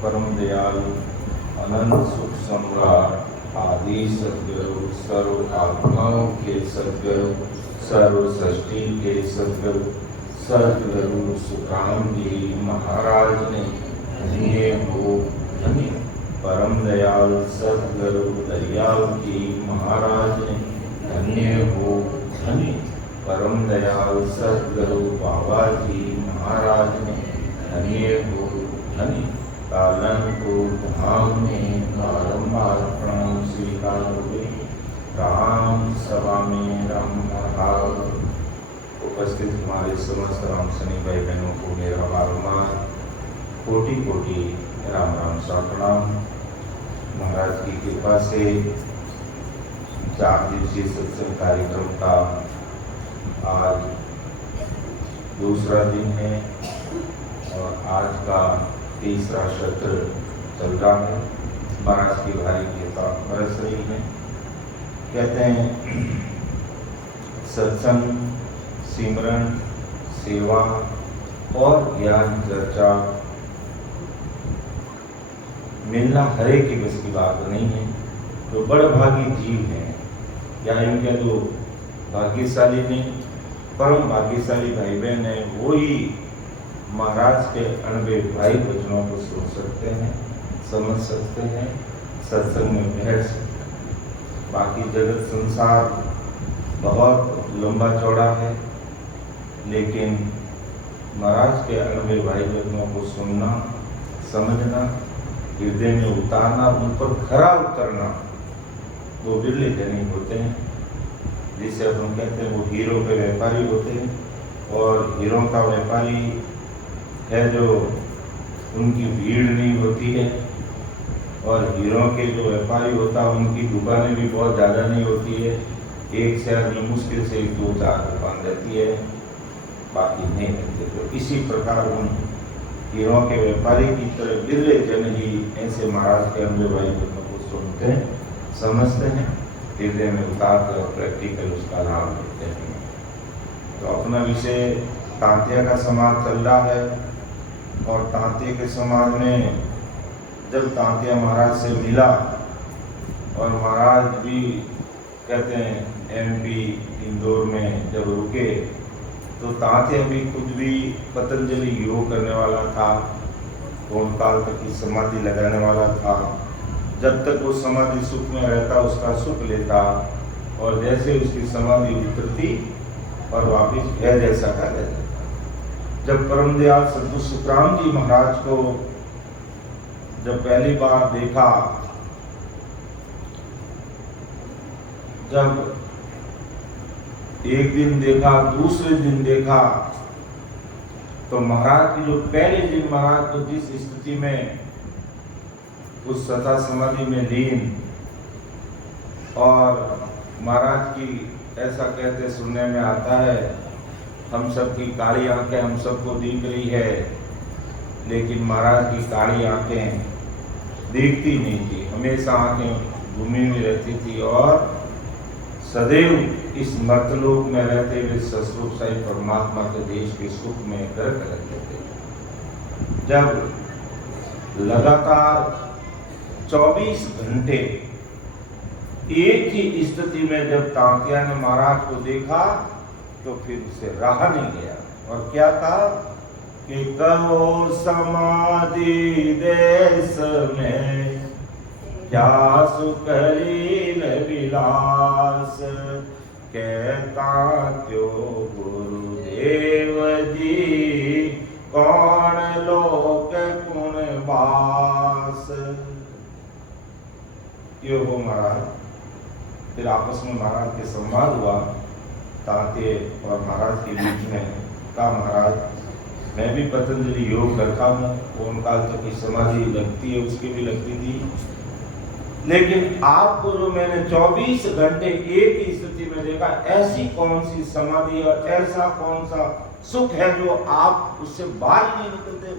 परम दयालु अनंत सुख सम्राट आदि सद्गुरु सर्व आत्माओं के सद्गुरु सर्व सृष्टि के सद्गुरु सद्गुरु सुखराम जी महाराज ने धन्य हो धन्य। परम दयाल सद्गुरु दयाल जी महाराज ने धन्य हो धन्य। परम दयाल सद्गुरु बाबा जी महाराज ने धन्य हो धन्य। पालनपुर धाम में बारंबार प्रणाम स्वीकार हुए। राम सभा में राम महाराज उपस्थित हमारे समस्त राम सनी भाई बहनों को मेरा बारंबार कोटि कोटि राम राम सा प्रणाम। महाराज की कृपा से 4 दिवसीय सत्संग कार्यक्रम का आज दूसरा दिन है और आज का तीसरा सत्र चल रहा है। महाराज की भारी कृपा बरस रही है। कहते हैं सत्संग, सिमरन, सेवा और ज्ञान चर्चा मिलना हर एक की बस की बात नहीं है। तो बड़भागी जीव हैं या इनके जो भाग्यशाली नहीं, परम भाग्यशाली भाई बहन है, वो ही महाराज के अनबे भाई वचनों को सुन सकते हैं, समझ सकते हैं, सत्संग में बैठ सकते हैं। बाकी जगत संसार बहुत लंबा चौड़ा है, लेकिन महाराज के अनबे भाई वचनों को सुनना, समझना, हृदय में उतारना, उन पर खरा उतरना, वो बिरले जनी होते हैं। जिसे अपन कहते हैं वो हीरो के व्यापारी होते हैं। और हीरो का व्यापारी है जो उनकी भीड़ नहीं होती है, और हीरो के जो व्यापारी होता है उनकी दुकानें भी बहुत ज़्यादा नहीं होती है। एक शहर में मुश्किल से 2-4 दुकान रहती है, बाकी नहीं रहते। तो इसी प्रकार उन हीरो के व्यापारी की तरह बिरले जन ही ऐसे महाराज के अनुभव भाई को सुनते हैं, समझते हैं, हृदय में उतार कर प्रैक्टिकल उसका लाभ लेते हैं। तो अपना विषय तांतिया का समाज चल रहा है, और तांतिया के समाज में जब तांतिया महाराज से मिला और महाराज भी कहते हैं MP इंदौर में जब रुके, तो तांतिया भी खुद भी पतंजलि योग करने वाला था, ओंकार तक की समाधि लगाने वाला था। जब तक वो समाधि सुख में रहता उसका सुख लेता, और जैसे उसकी समाधि उतरती और वापिस भय जैसा कर देता। जब परम दयाल सद्गुरु सुखराम जी महाराज को जब पहली बार देखा, जब एक दिन देखा, दूसरे दिन देखा, तो महाराज की जो पहले दिन महाराज को जिस स्थिति में उस सता समाधि में लीन, और महाराज की ऐसा कहते सुनने में आता है, हम सब की काली आंखें हम सबको दिख रही है, लेकिन महाराज की काली आंखें दिखती नहीं थी, हमेशा आंखें घूमी हुई रहती थी, और सदैव इस मर्तलोक में रहते हुए ससुर साई परमात्मा के देश के सुख में गर्क रहते थे। जब लगातार 24 घंटे एक ही स्थिति में जब तांतिया ने महाराज को देखा, तो फिर उसे रहा नहीं गया। और क्या था कि कहो समाधि देश में क्या सुख लील विलास, कहता त्यो गुरुदेव जी कौन लोक गुण बास। यो हो महाराज। फिर आपस में महाराज के संवाद हुआ तांते और महाराज के बीच में। कहा महाराज मैं भी पतंजलि योग करता हूँ, ओंकार तक की समाधि लगती है, उसकी भी लगती थी, लेकिन आपको जो मैंने 24 घंटे एक ही स्थिति में देखा, ऐसी कौन सी समाधि और ऐसा कौन सा सुख है जो आप उससे बाहर ही नहीं निकलते हो।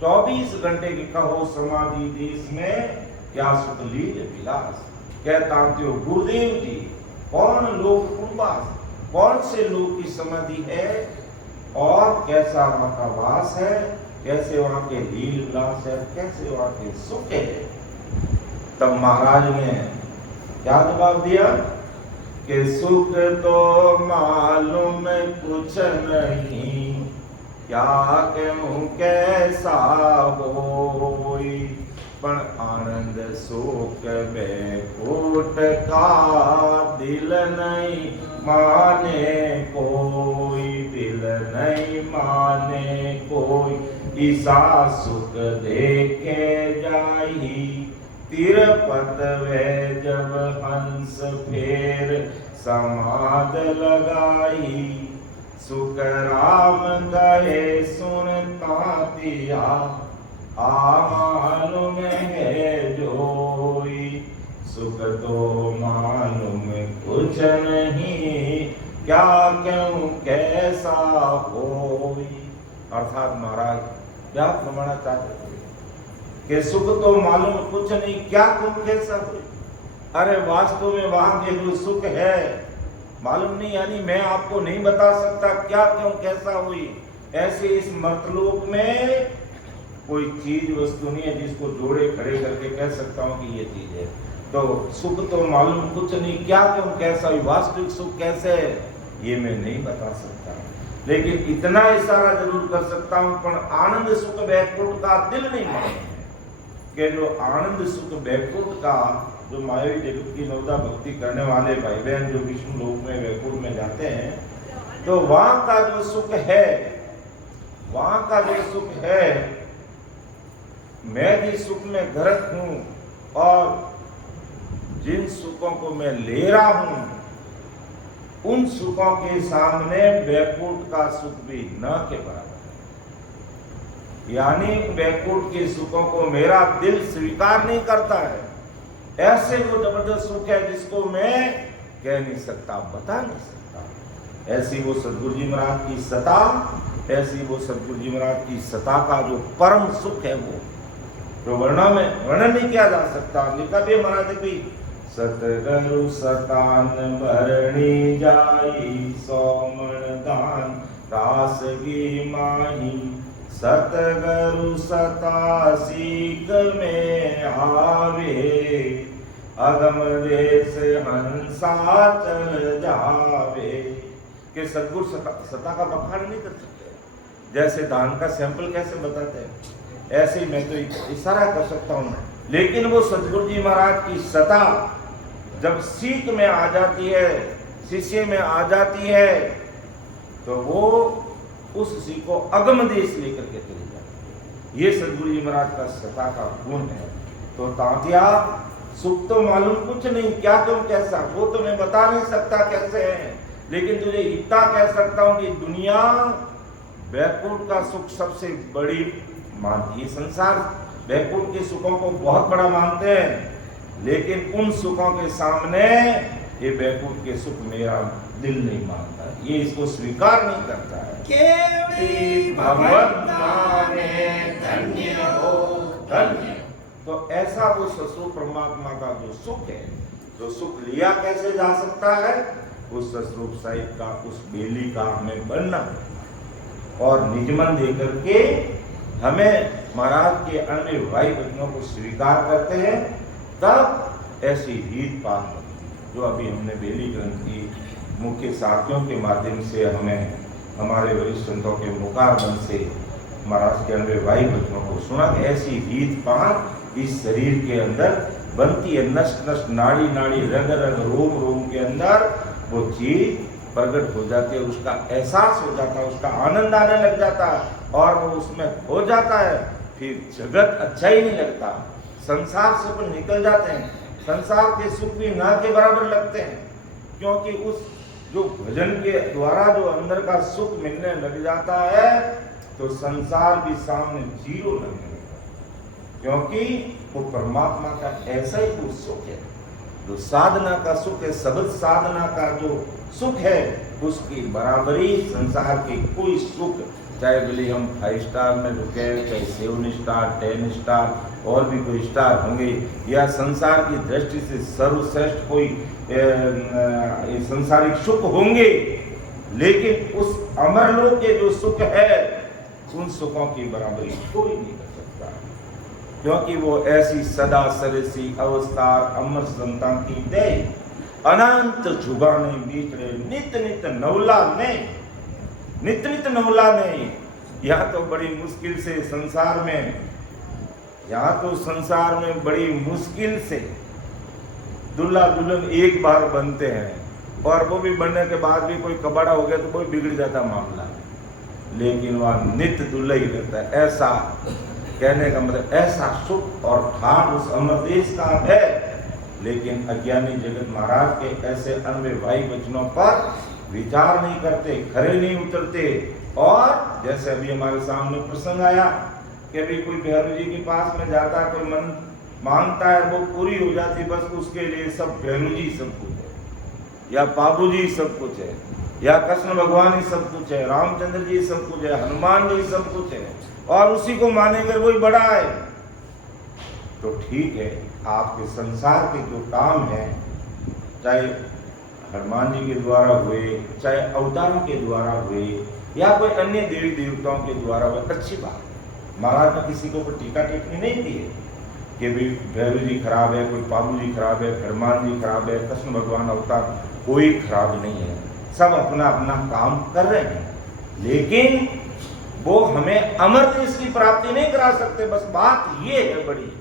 24 घंटे की कहो समाधि देश में क्या सुख लील विलास, कहता हो गुरुदेव जी कौन लोक उपास, कौन से लोक की समाधि है और कैसा वहाँ का वास है, कैसे वहां के लील विलास है, कैसे वहां के सुख है। तब महाराज ने क्या जवाब दिया कि सुख तो मालूम कुछ नहीं, क्या कहूं कैसा होई, पण आनंद सुख बैकुंठ का दिल नहीं माने कोई, दिल नहीं माने कोई। ईसा सुख देखे जाही तिरपत वे जब हंस फेर समाध लगाई, सुख राम कहे सुनता तिया मालूम है जोई, सुख तो मालूम कुछ नहीं, क्या क्यों कैसा होई। अर्थात महाराज क्या प्रमाण चाहते थे कि सुख तो मालूम कुछ नहीं, क्या क्यों कैसा होई। अरे वास्तव में वहां के जो सुख है मालूम नहीं, यानी मैं आपको नहीं बता सकता क्या क्यों कैसा हुई। ऐसे इस मर्तलोक में कोई चीज वस्तु नहीं है जिसको जोड़े खड़े करके कह सकता हूं कि ये चीज है। तो सुख तो मालूम कुछ नहीं, क्या क्यों कैसा हुई, वास्तविक सुख कैसे है ये मैं नहीं बता सकता, लेकिन इतना इशारा जरूर कर सकता हूं। पर आनंद सुख बैकुंठ का दिल नहीं माने कि जो आनंद सुख बैकुंठ का, जो मायावी जगत की नवदा भक्ति करने वाले भाई बहन जो विष्णु लोक में वैकुंठ में जाते हैं, तो वहां का जो सुख है, वहां का जो सुख है, मैं जिस सुख में ग्रस्त हूं और जिन सुखों को मैं ले रहा हूं, उन सुखों के सामने वैकुंठ का सुख भी न के बराबर है। यानी वैकुंठ के सुखों को मेरा दिल स्वीकार नहीं करता है। ऐसे वो जबरदस्त सुख है जिसको मैं कह नहीं सकता, बता नहीं सकता। ऐसी वो सदगुरु जी महाराज की सता, ऐसी वो सदगुरु जी महाराज की सता का जो परम सुख है वो जो वर्णन नहीं किया जा सकता। लिखा भी महाराज भी, सतगुरु सतान भरणी जाई, सोमण दान रासगी माही, सतगुरु सता सीख में आवे, अगम देश हंसा चल जावे। कि सतगुरु सता का बखान नहीं कर सकते, जैसे दान का सैंपल कैसे बताते हैं ऐसे ही मैं तो इशारा कर सकता हूं। लेकिन वो सतगुरु जी महाराज की सता जब सीख में आ जाती है, शिष्य में आ जाती है, तो वो उस सीख को अगम देश लेकर के चली जाती है। ये सतगुरु जी महाराज का सता का गुण है। तो तांतिया सुख तो मालूम कुछ नहीं, क्या तुम कैसा, वो तो मैं बता नहीं सकता कैसे है, लेकिन तुझे इतना कह सकता हूं कि दुनिया वैकुंठ का सुख सबसे बड़ी मानती है। संसार वैकुंठ के सुखों को बहुत बड़ा मानते हैं, लेकिन उन सुखों के सामने ये वैकुंठ के सुख मेरा दिल नहीं मानता, ये इसको स्वीकार नहीं करता है। केवली भगवत माने धन्य हो धन्य। तो ऐसा वो सस्वरूप परमात्मा का जो सुख है, जो सुख लिया कैसे जा सकता है, उस सस्वरूप साहिब का, उस बेली का हमें बनना और निजमन दे करके हमें महाराज के अन्य भाई वचनों को स्वीकार करते हैं, तब ऐसी रीत पात जो अभी हमने बेली ग्रंथ की मुख्य साथियों के माध्यम से हमें हमारे वरिष्ठ संतों के मुखारबंद से महाराज के अन्य भाई वचनों को सुना, ऐसी रीत पात इस शरीर के अंदर बनती है। नष्ट नष्ट नाड़ी नाड़ी रग रग रोम रोम के अंदर वो चीज प्रकट हो जाती है, उसका एहसास हो जाता है, उसका आनंद आने लग जाता है और वो उसमें खो जाता है। फिर जगत अच्छा ही नहीं लगता, संसार से अपन निकल जाते हैं, संसार के सुख भी ना के बराबर लगते हैं, क्योंकि उस जो भजन के द्वारा जो अंदर का सुख मिलने लग जाता है तो संसार भी सामने जीरो लगने लगता है, क्योंकि वो परमात्मा का ऐसा ही कुछ सुख है जो साधना का सुख है। शब्द साधना का जो सुख है उसकी बराबरी संसार के कोई सुख, चाहे भले हम 5 स्टार में रुके, चाहे 7 स्टार 10 स्टार और भी कोई स्टार होंगे, या संसार की दृष्टि से सर्वश्रेष्ठ कोई संसारिक सुख होंगे, लेकिन उस अमरलोक के जो सुख है उन सुखों की बराबरी कोई नहीं कर सकता, क्योंकि वो ऐसी सदा सरसी अवस्था अमर संतान की दे अनंत जुगाने बीच रहे नित नित नवला ने नित नित नवला ने। यहाँ तो बड़ी मुश्किल से संसार में, यहाँ तो संसार में बड़ी मुश्किल से दुल्हा दुल्हन एक बार बनते हैं, और वो भी बनने के बाद भी कोई कबाड़ा हो गया तो कोई बिगड़ जाता मामला, लेकिन वह नित्य दुल्हा ही रहता है। ऐसा कहने का मतलब ऐसा सुख और ठाठ उस अमर देश का है। लेकिन अज्ञानी जगत महाराज के ऐसे अनव्यवहारिक वचनों पर विचार नहीं करते, खरे नहीं उतरते। और जैसे अभी हमारे सामने प्रसंग आया कि अभी कोई भैरव जी के पास में जाता है, कोई मन मांगता है, वो पूरी हो जाती, बस उसके लिए सब भैरव जी सब कुछ है, या बाबू जी सब कुछ है, या कृष्ण भगवान ही सब कुछ है, रामचंद्र जी सब कुछ है, हनुमान जी सब कुछ है, और उसी को मानेंगे वही बड़ा है। तो ठीक है, आपके संसार के जो काम है, चाहे हनुमान जी के द्वारा हुए, चाहे अवतारों के द्वारा हुए, या कोई अन्य देवी देवताओं के द्वारा हुए, अच्छी बात। महाराज ने किसी को टीका टिप्पणी नहीं दी है कि भी भैरव जी खराब है, कोई बाबू जी खराब है, हनुमान जी खराब है, कृष्ण भगवान अवतार कोई खराब नहीं है, सब अपना अपना काम कर रहे हैं। लेकिन वो हमें अमर देश की प्राप्ति नहीं करा सकते, बस बात ये है बड़ी,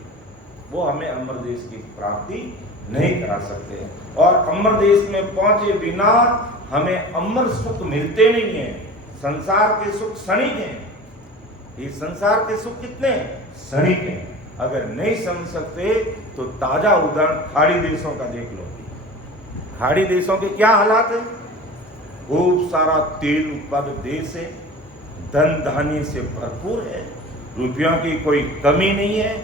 वो हमें अमर देश की प्राप्ति नहीं करा सकते। और अमर देश में पहुंचे बिना हमें अमर सुख मिलते नहीं है। संसार के सुख क्षणिक हैं, ये संसार के सुख कितने क्षणिक हैं। अगर नहीं समझ सकते तो ताजा उदाहरण खाड़ी देशों का देख लो। खाड़ी देशों के क्या हालात है? खूब सारा तेल उत्पादक देश है, धन धान्य से भरपूर है, रुपयों की कोई कमी नहीं है,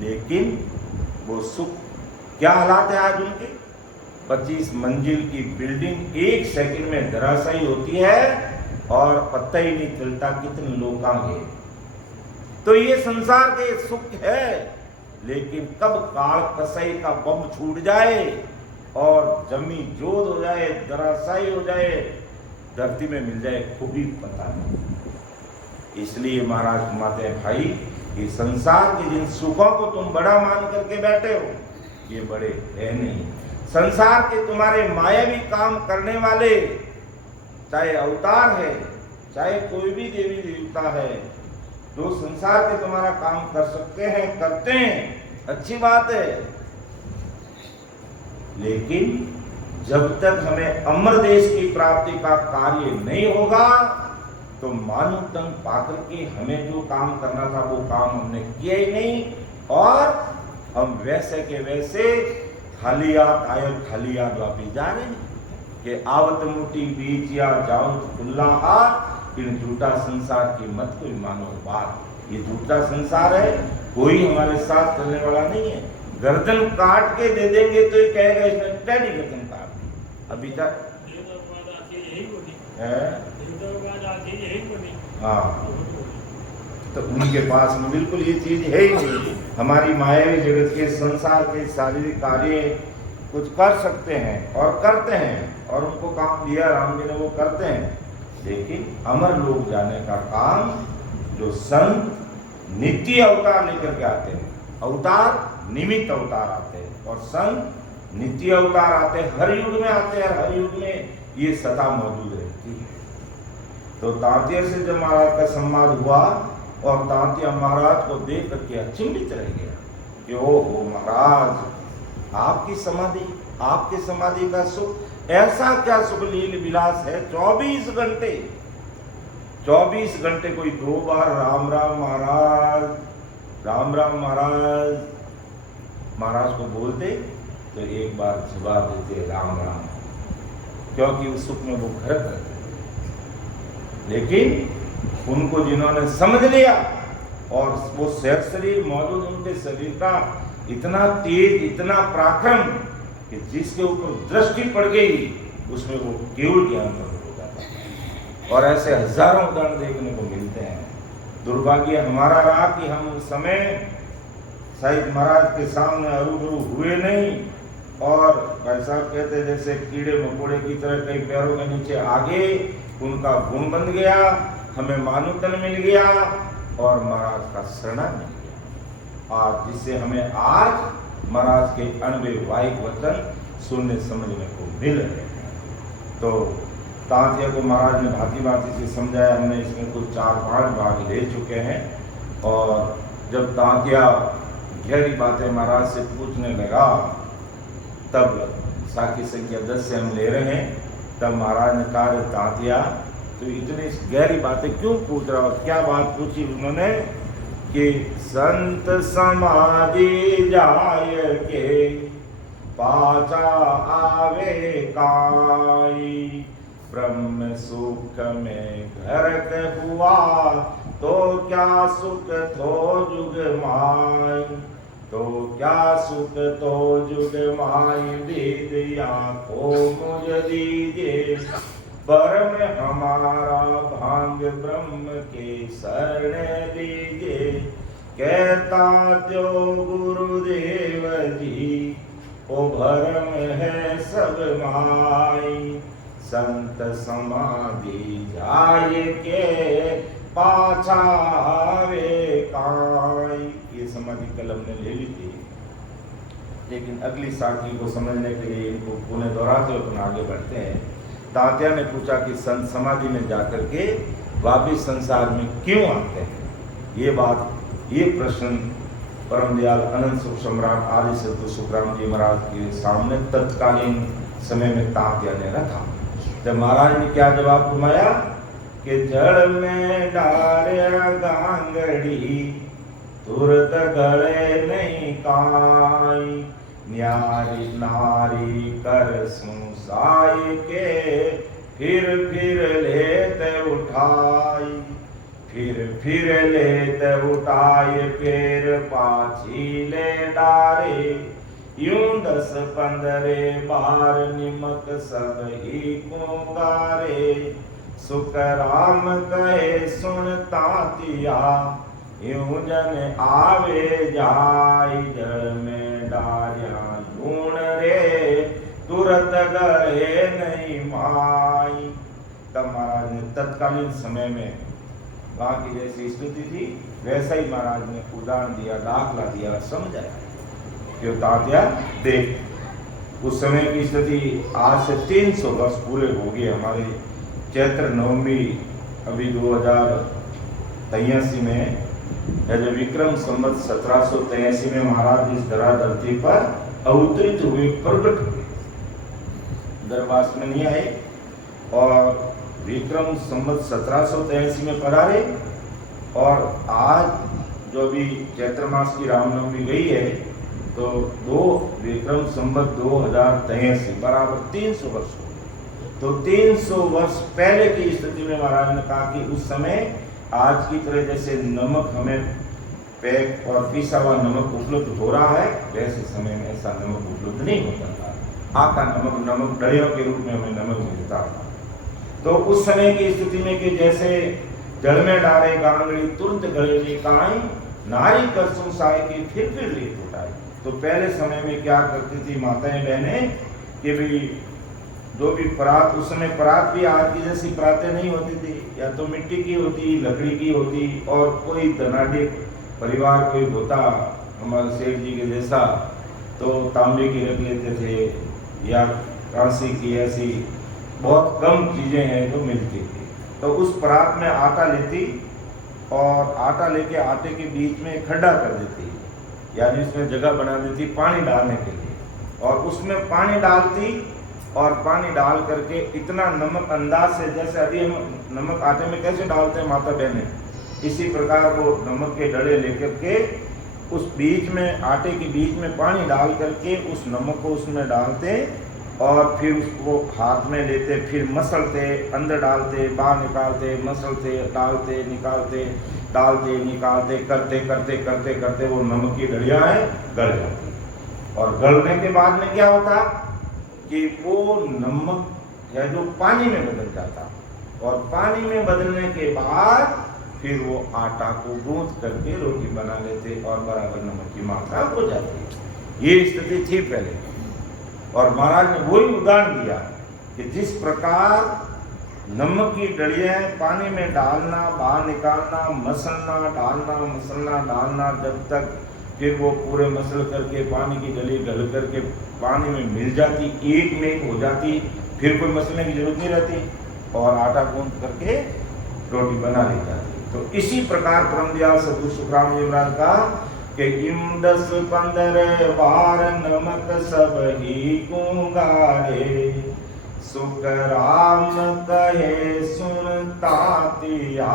लेकिन वो सुख क्या हालात है आज उनके? 25 मंजिल की बिल्डिंग एक सेकंड में धराशायी होती है और पता ही नहीं चलता कितने लोग कहां गए। तो ये संसार के सुख है, लेकिन कब काल कसाई का बम छूट जाए और जमी जोत हो जाए, धराशायी हो जाए, धरती में मिल जाए, खूब ही पता नहीं। इसलिए महाराज फरमाते हैं, भाई ये संसार के जिन सुखों को तुम बड़ा मान करके बैठे हो, ये बड़े है नहीं। संसार के तुम्हारे मायावी काम करने वाले, चाहे अवतार है, चाहे कोई भी देवी देवता है, जो संसार के तुम्हारा काम कर सकते हैं, करते हैं, अच्छी बात है। लेकिन जब तक हमें अमर देश की प्राप्ति का कार्य नहीं होगा, तो मानव तन पाकर के हमें जो काम करना था वो काम हमने किया ही नहीं, और हम वैसे के वैसे खाली याद आए, खाली याद वापिस जा रहे हैं कि आवत मुटी बीच या जाऊं खुल्ला हाथ, इन झूठा संसार की मत कोई मानो बात। ये झूठा संसार है, कोई हमारे साथ चलने वाला नहीं है। गर्दन काट के दे देंगे तो ये कहेगा इसने टेढ़ी गर्दन काट दी। अभी तक हाँ, तो उनके पास में बिल्कुल ये चीज है ही नहीं। हमारी मायावी जगत के संसार के शारीरिक कार्य कुछ कर सकते हैं और करते हैं, और उनको काम दिया राम जी ने, वो करते हैं। लेकिन अमर लोग जाने का काम जो संत नित्य अवतार लेकर के आते हैं, अवतार निमित्त अवतार आते हैं, और संत नित्य अवतार आते हैं, हर युग में आते हैं, हर युग में ये सदा मौजूद रहती है। तो तांतिया से जब महाराज का संवाद हुआ, और तांतिया महाराज को देख करके अचंभित रह गया कि ओ महाराज, आपकी समाधि, आपके समाधि का सुख ऐसा क्या सुख लील विलास है? 24 घंटे 24 घंटे कोई 2 बार राम राम महाराज, राम राम महाराज, महाराज को बोलते तो एक बार जवाब देते राम राम, क्योंकि उस सुख में वो घर रहते। लेकिन उनको जिन्होंने समझ लिया, और वो सहज शरीर मौजूद, उनके शरीर का इतना तेज, इतना पराक्रम कि जिसके ऊपर दृष्टि पड़ गई उसमें वो केवल ज्ञान प्रकट हो जाता है। और ऐसे हजारों उदाहरण देखने को मिलते हैं। दुर्भाग्य हमारा रहा कि हम उस समय शायद महाराज के सामने अरूबरू हुए नहीं, और भाई साहब कहते जैसे कीड़े मकोड़े की तरह कई पैरों के नीचे आगे उनका गुण बन गया, हमें मानुतन मिल गया और महाराज का शरणा मिल गया, और जिससे हमें आज महाराज के अनवैवाहिक वचन सुनने समझने को मिल रहे हैं। तो तांतिया को महाराज ने भांति भांति से समझाया। हमने इसमें कुछ 4-5 भाग ले चुके हैं, और जब तांतिया गहरी बातें महाराज से पूछने लगा, तब साखी संख्या 10 से हम ले रहे हैं। तब महाराज ने कहा, तांतिया तो इतनी गहरी बातें क्यों पूछ रहा हो? क्या बात पूछी उन्होंने कि संत समाधि जाय के पाचा आवे काई, ब्रह्म सुख में घरत हुआ तो क्या सुख थो जुग माई, तो क्या सुख तो जुग माई दीदिया को मुझ दीजिए, परम हमारा भांग ब्रह्म के शरण दीजिए, कहता जो गुरुदेव जी ओ भरम है सब माई, संत समाधि जाय के पाछा आवे काई। ये समाधि कल हमने ले ली थी, लेकिन अगली साखी को समझने के लिए इनको पुनः दोहराते हुए अपन आगे बढ़ते हैं। तांतिया ने पूछा कि संत समाधि में जाकर के वापिस संसार में क्यों आते हैं? ये प्रश्न परम दयाल अनंत सुख सम्राट आदि सद्गुरु सुखराम जी महाराज के सामने तत्कालीन समय में तांतिया ने रखा। जब महाराज ने क्या जवाब घुमाया कि जड़ में डालिया गांगड़ी तुरत गले नहीं काई, न्यारी नारी कर सुसाई के फिर लेते उठाई, फिर लेते उठाए फिर पाछी ले डारे, यूं 10-15 बार निमक सब ही पुकारे, सुख राम कहे सुन तांतिया, यूं जन आवे जाई, जड़ में डारिया लूण रे तुरत गए नहीं माई। तब महाराज ने तत्कालीन समय में वहां की जैसी स्थिति थी वैसा ही महाराज ने उदाहरण दिया, दाखला दिया, समझाया कि तांतिया देख, उस समय की स्थिति आज से 300 वर्ष पूरे हो गए। हमारे चैत्र नवमी अभी 2083 में है, जब विक्रम संवत 1783 में महाराज इस धरा धरती पर अवतरित हुए, प्रकट हुए, दरबार में नहीं आए, और विक्रम संवत 1783 में पधारे। और आज जो भी चैत्र मास की रामनवमी गई है, तो 2 विक्रम संवत 2083 बराबर 300 वर्ष हो। तो 300 वर्ष पहले की स्थिति में महाराज ने कहा कि उस समय आज की तरह जैसे नमक हमें पैक और पिसा हुआ नमक उपलब्ध हो रहा है, वैसे समय में ऐसा नमक उपलब्ध नहीं होता था। आका नमक डलियों के रूप में हमें नमक मिलता था। तो उस समय की स्थिति में कि जैसे जल में डारे गांगड़ी तुरंत गले में काई, नारी करसों साय की फिर लेट उठाई। तो पहले समय में क्या करती थी माताएं बहनें कि भाई जो भी परात, उस समय परात भी आज की जैसी परातें नहीं होती थी, या तो मिट्टी की होती, लकड़ी की होती, और कोई धनाढ़ परिवार कोई होता हमारे सेठ जी के जैसा तो तांबे की रख लेते थे, या कांसी की, ऐसी बहुत कम चीजें हैं जो मिलती थी। तो उस परात में आटा लेती और आटा लेके आटे के बीच में खड्डा कर देती, यानी उसमें जगह बना देती पानी डालने के लिए, और उसमें पानी डालती और पानी डाल करके इतना नमक अंदाज से, जैसे अभी हम नमक आटे में कैसे डालते हैं माता बहनें, इसी प्रकार वो नमक के डले लेकर के उस बीच में, आटे के बीच में पानी डाल करके उस नमक को उसमें डालते और फिर उसको हाथ में लेते, फिर मसलते, अंदर डालते, बाहर निकालते, मसलते, डालते, निकालते, डालते, निकालते, करते करते करते करते वो नमक की डलियाँ गल जाती। और गलने के बाद में क्या होता कि वो नमक है जो पानी में बदल जाता, और पानी में बदलने के बाद फिर वो आटा को गूंथ करके रोटी बना लेते और बराबर नमक की मात्रा हो जाती। ये स्थिति थी पहले। और महाराज ने वही उदाहरण दिया कि जिस प्रकार नमक की डलियां पानी में डालना, बाहर निकालना, मसलना, डालना जब तक फिर वो पूरे मसल करके पानी की डली गल करके पानी में मिल जाती, एक में एक हो जाती, फिर कोई मसलने की जरूरत नहीं रहती और आटा गूंद करके रोटी बना ली जाती। तो इसी प्रकार परमदयाल सद्गुरु सुखराम जी महाराज का कि इम 10-15 बार नमक सब ही गुंगारे, सुख राम कहे सुनता तिया,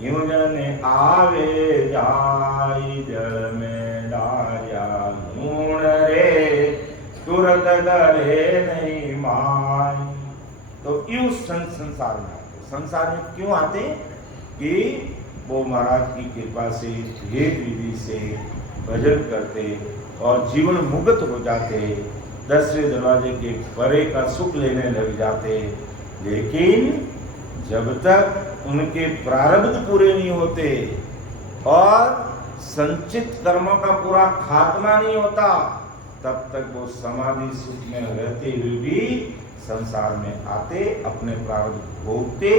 यूं जन आवे जाई जल में डारिया, लूण रे तुरत गले नहीं माई। तो यूं संसार में आते, संसार में क्यों आते कि वो महाराज की कृपा से भेद विधि से भजन करते और जीवन मुक्त हो जाते, 10वें दरवाजे के परे का सुख लेने लग जाते। लेकिन जब तक उनके प्रारब्ध पूरे नहीं होते और संचित कर्मों का पूरा खात्मा नहीं होता, तब तक वो समाधि सुख में रहते हुए भी संसार में आते, अपने प्रारब्ध भोगते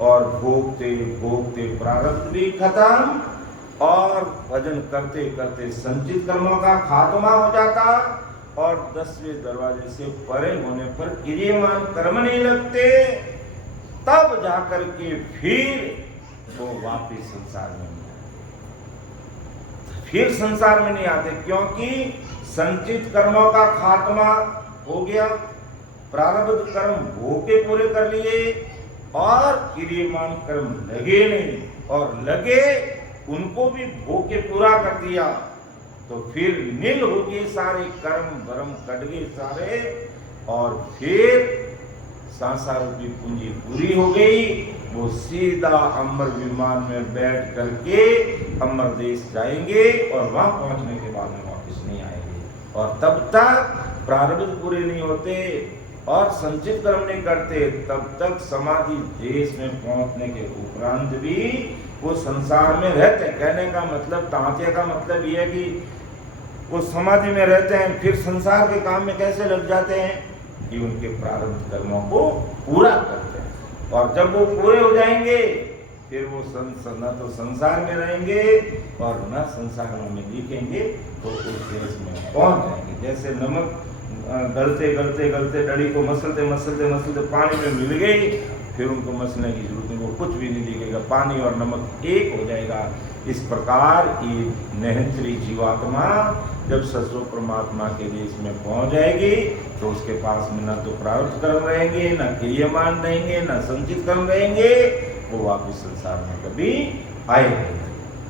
और भोगते भोगते प्रारब्ध भी खत्म और भजन करते करते संचित कर्मों का खात्मा हो जाता और 10वें दरवाजे से परे होने पर क्रियमान कर्म नहीं लगते, तब जाकर के फिर वो वापिस संसार में नहीं आते। फिर संसार में नहीं आते क्योंकि संचित कर्मों का खात्मा हो गया, प्रारब्ध कर्म भोग के पूरे कर लिए और क्रियमान कर्म लगे नहीं, और लगे उनको भी भोग के पूरा कर दिया, तो फिर नील हो गए सारे कर्म भरम कट गए सारे, और फिर संसार की पूंजी पूरी हो गई। वो सीधा अमर विमान में बैठ करके अमर देश जाएंगे और वहां पहुंचने के बाद में वापस नहीं आएंगे। और तब तक प्रारब्ध पूरे नहीं होते और संचित कर्म नहीं करते, तब तक समाधि देश में पहुंचने के उपरांत भी वो संसार में रहते हैं। कहने का मतलब, तांत्या का मतलब यह है कि वो समाधि में रहते हैं, फिर संसार के काम में कैसे लग जाते हैं कि उनके प्रारब्ध कर्मों को पूरा करते हैं। और जब वो पूरे हो जाएंगे फिर वो न तो संसार में रहेंगे और न संसार में दिखेंगे, तो उस देश में पहुंच जाएंगे। जैसे नमक गलते गलते गलते डली को मसलते मसलते मसलते पानी में मिल गई, फिर उनको मसलने की जरूरत नहीं, वो कुछ भी नहीं दिखेगा, पानी और नमक एक हो जाएगा। इस प्रकार ये निहंत्री जीवात्मा जब ससुर परमात्मा के देश में पहुंच जाएगी तो उसके पास में न तो प्रारब्ध कर्म रहेंगे, न क्रियमान रहेंगे, न संचित कर्म रहेंगे, वो वापिस संसार में कभी आएंगे।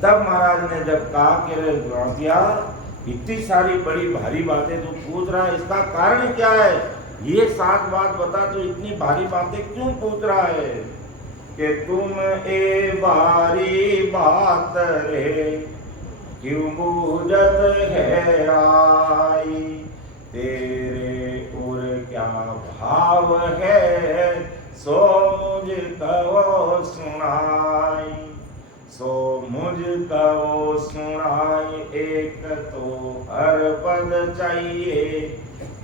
तब महाराज ने जब कहा कि इतनी सारी बड़ी भारी बातें तो पूछ रहा है, इसका कारण क्या है? ये 7 बात बता, तो इतनी भारी बातें क्यों पूछ रहा है? कि तुम ए भारी बात रे क्यों बूझत है आई, तेरे उर क्या भाव है सो मुझ कहो सुनाई, सो मुझ कहो सुनाई। एक तो हर पद चाहिए,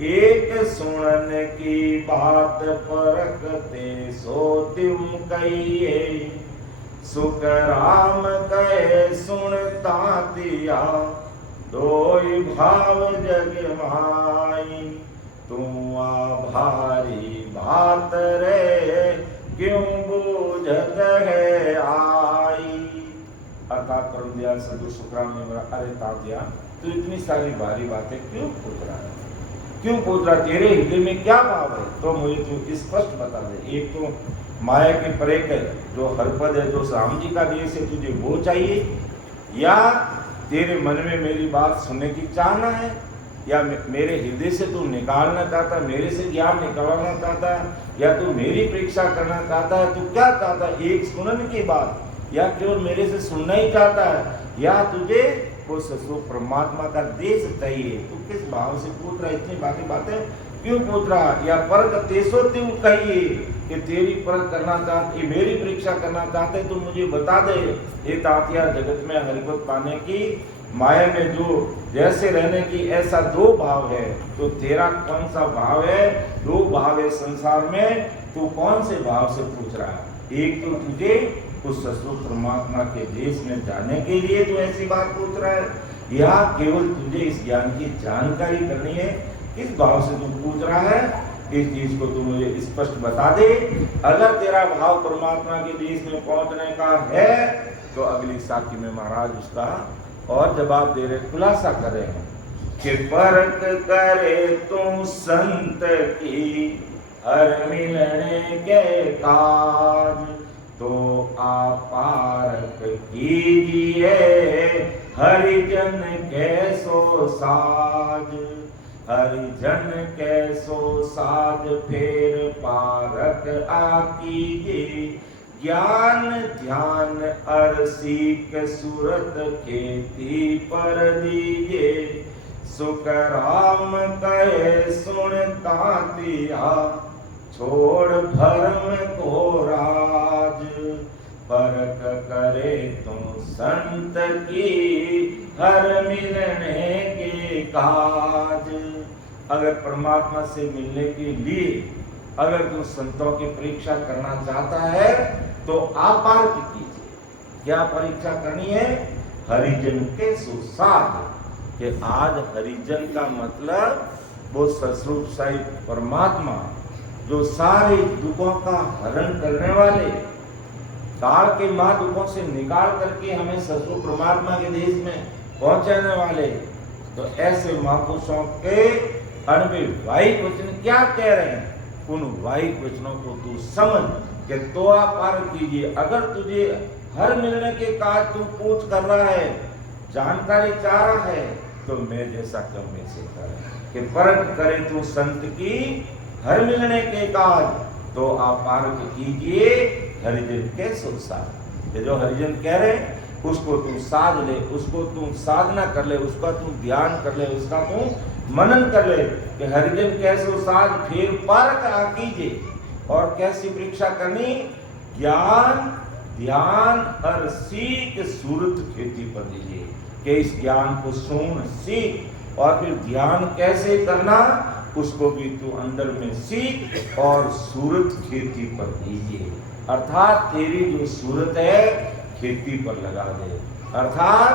एक सुनन की बात परखते सो तुम कहिए, सुख राम कहे सुनता दिया, दोई भाव जग माई, तू आभारी बात रे क्यों बूझत है आई। अर्थात परमदयाल सद्गुरु सुखराम ने बोला, अरे तात्या तू इतनी सारी भारी बातें क्यों पूछ रहा है, क्यों पूछ रहा, तेरे हृदय में क्या भाव है? तो मुझे तू स्पष्ट बता दे। एक तो माया के परे के जो हरपद है, जो राम जी का देश है, तुझे वो चाहिए, या तेरे मन में मेरी बात सुनने की चाहना है, या मेरे हृदय से तू निकालना चाहता, मेरे से ज्ञान निकालना चाहता, या तू मेरी परीक्षा करना चाहता है? तू क्या चाहता है? एक सुनने की बात, या केवल मेरे से सुनना ही चाहता है, या तुझे वो ससुर परमात्मा का देश चाहिए? तू किस भाव से पूछ रहा है? इतनी बाकी बातें क्यों पूछ रहा? या परक तेसो तुम कहिए कि तेरी परक करना चाहते, मेरी परीक्षा करना चाहते, तो मुझे बता दे। ये तात्या जगत में हरिपद पाने की, माया में जो जैसे रहने की, ऐसा 2 भाव है, तो तेरा कौन सा भाव है? 2 भाव है संसार में, तू कौन से भाव से पूछ रहा है? एक तो तुझे उस सतरूप परमात्मा के देश में जाने के लिए तू ऐसी बात पूछ रहा है, या केवल तुझे इस ज्ञान की जानकारी करनी है? किस भाव से तू पूछ रहा है, इस चीज को तू मुझे स्पष्ट बता दे। अगर तेरा भाव परमात्मा के देश में पहुंचने का है तो अगली साखी में महाराज उसका और जवाब दे रहे, खुलासा कर रहे हैं कि परख करे तू संत की हर मिलने के काज, तो आपारक कीजिए हरिजन कैसो साज। हरिजन कैसो साज फेर पारक आकीजिए, ज्ञान ध्यान अरसीक सूरत खेती पर दीजिए। सुख राम कहे सुनता दिया, छोड़ भरम को राज। परख करे तुम संत की हर मिलने के काज। अगर परमात्मा से मिलने के लिए अगर तू संतों की परीक्षा करना चाहता है तो आपार्क कीजिए। क्या परीक्षा करनी है? हरिजन के सुसाध। कि आज हरिजन का मतलब वो सतरूप साई परमात्मा जो सारे दुखों का हरण करने वाले, काल के मां दुखों से निकाल करके हमें सतरूप परमात्मा के देश में पहुंचाने वाले, तो ऐसे महापुरुषों के अनभिवाहिक वचन क्या कह रहे हैं? उन वाहिक वचनों को तू समझ कि तो पार कीजिए। अगर तुझे हर मिलने के काज तू पूछ कर रहा है, जानकारी चाह रहा है, तो मैं जैसा कम में से कर कि परख करे तू संत की हर मिलने के काज, तो आप पारक कीजिए हरिजन के सुसाध। ये जो हरिजन कह रहे हैं उसको तू साध ले, उसको तू साधना कर ले, उसका तू ध्यान कर ले, उसका तू मनन कर ले कि हरिजन कैसो साध फिर पारक आकीजिए। और कैसी परीक्षा करनी? ज्ञान ध्यान और सीख सूरत खेती पर दीजिए कि इस ज्ञान को सुन सीख, और फिर ध्यान कैसे करना उसको भी तू अंदर में सीख और सूरत खेती पर दीजिए। अर्थात तेरी जो सूरत है खेती पर लगा दे। अर्थात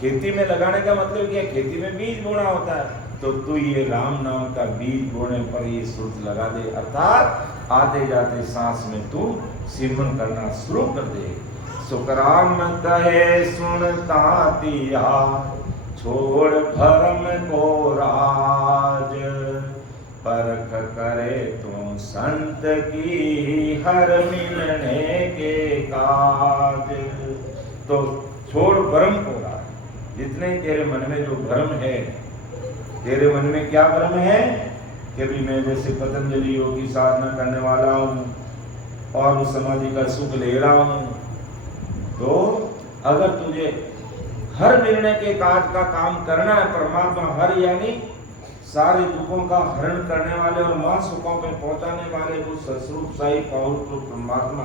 खेती में लगाने का मतलब क्या? खेती में बीज बोना होता है, तो तू ये राम नाम का बीज बोने पर ये सूरत लगा दे। अर्थात आते जाते सांस में तू सिमरन करना शुरू कर दे। सुखराम कहे सुनता दिया, छोड़ भरम को राज। परख करे तुम संत की हर मिलने के काज। तो छोड़ भरम को राज। जितने तेरे मन में जो भरम है, तेरे मन में क्या भ्रम है कि भी मैं जैसे पतंजलि योगी साधना करने वाला हूँ और उस समाधि का सुख ले रहा हूँ, तो अगर तुझे हर मिलने के काज का काम करना है, परमात्मा हर यानी सारे दुखों का हरण करने वाले और मां सुखों पे पहुंचाने वाले वो सतरूप साई पवित्र परमात्मा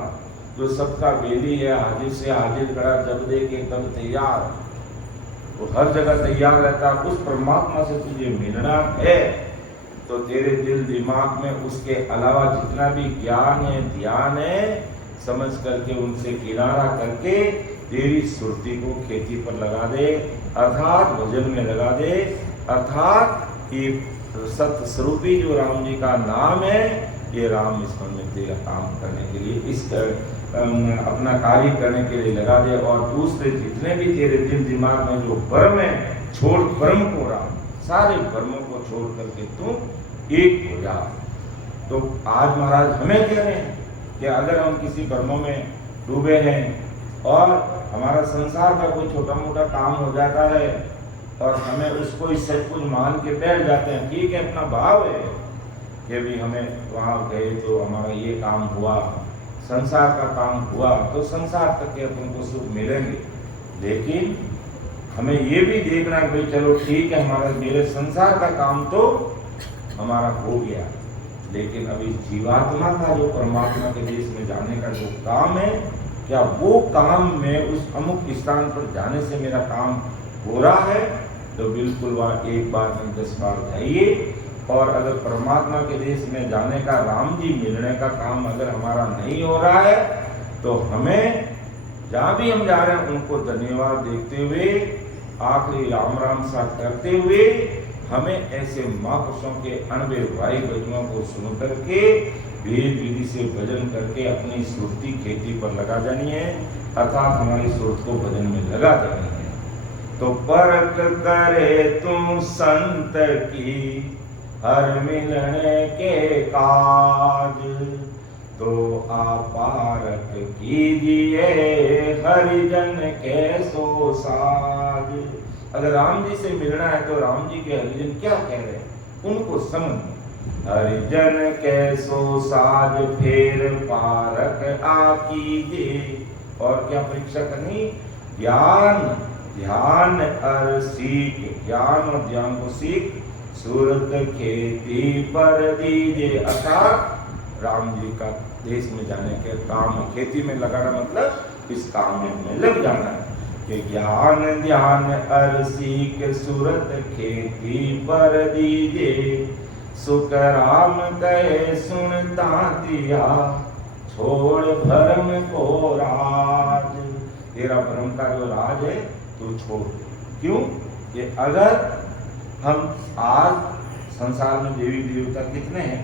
जो सबका बेली है, हाजिर से हाजिर खड़ा, जब देखे तब तैयार, वो हर जगह तैयार रहता है। उस परमात्मा से तुझे मिलना है तो तेरे दिल दिमाग में उसके अलावा जितना भी ज्ञान है ध्यान है समझ करके उनसे किनारा करके तेरी सुरती को खेती पर लगा दे, अर्थात भजन में लगा दे। अर्थात ये सत्य स्वरूपी जो राम जी का नाम है, ये राम स्मरण में तेरा काम करने के लिए, इस अपना कार्य करने के लिए लगा दे। और दूसरे जितने भी तेरे दिल दिमाग में जो भ्रम है, छोड़ भ्रम को राम, सारे भ्रमों को छोड़ करके तू एक हो जा। तो आज महाराज हमें कह रहे हैं कि अगर हम किसी भ्रमों में डूबे हैं और हमारा संसार का कोई छोटा मोटा काम हो जाता है और हमें उसको ही सब कुछ मान के बैठ जाते हैं, ठीक है अपना भाव है कि भी हमें वहाँ गए तो हमारा ये काम हुआ, संसार का काम हुआ, तो संसार तक के अपन को सुख मिलेंगे। लेकिन हमें ये भी देखना है भाई चलो ठीक है हमारा मेरे संसार का काम तो हमारा हो गया, लेकिन अभी जीवात्मा का जो परमात्मा के देश में जाने का जो काम है, क्या वो काम में उस अमुक स्थान पर जाने से मेरा काम हो रहा है? तो बिल्कुल वहाँ एक बार नहीं 10 बार जाइए और अगर परमात्मा के देश में जाने का, राम जी मिलने का काम अगर हमारा नहीं हो रहा है, तो हमें जहाँ भी हम जा रहे हैं उनको धन्यवाद देते हुए, आखिरी राम राम सा करते हुए, हमें ऐसे महापुरुषों के अनबे भाई बहनों को सुन करके वेद विधि से भजन करके अपनी सुरती खेती पर लगा जानी है, अर्थात हमारी सुरत को भजन में लगा देनी है। तो परख करे तुम संत की हर मिलने के काज, तो आपारक कीजिए हरिजन के सो साज। अगर राम जी से मिलना है तो राम जी के हरिजन क्या कह रहे हैं उनको समझ। हरिजन के सो साज फेर पारक आ कीजिए। और क्या परीक्षा करनी? ज्ञान ध्यान और सीख, ज्ञान और ध्यान को सीख सूरत खेती पर दीजिए। अर्थात राम जी का देश में जाने के काम, खेती में लगाना मतलब इस काम में लग जाना है कि ज्ञान ध्यान और सीख सूरत खेती पर दीजिए। सुख राम कहे सुनता दिया, छोड़ भरम को राज। तेरा भरम का जो राज है तो छोड़। क्यों? कि अगर हम आज संसार में देवी देवता कितने हैं?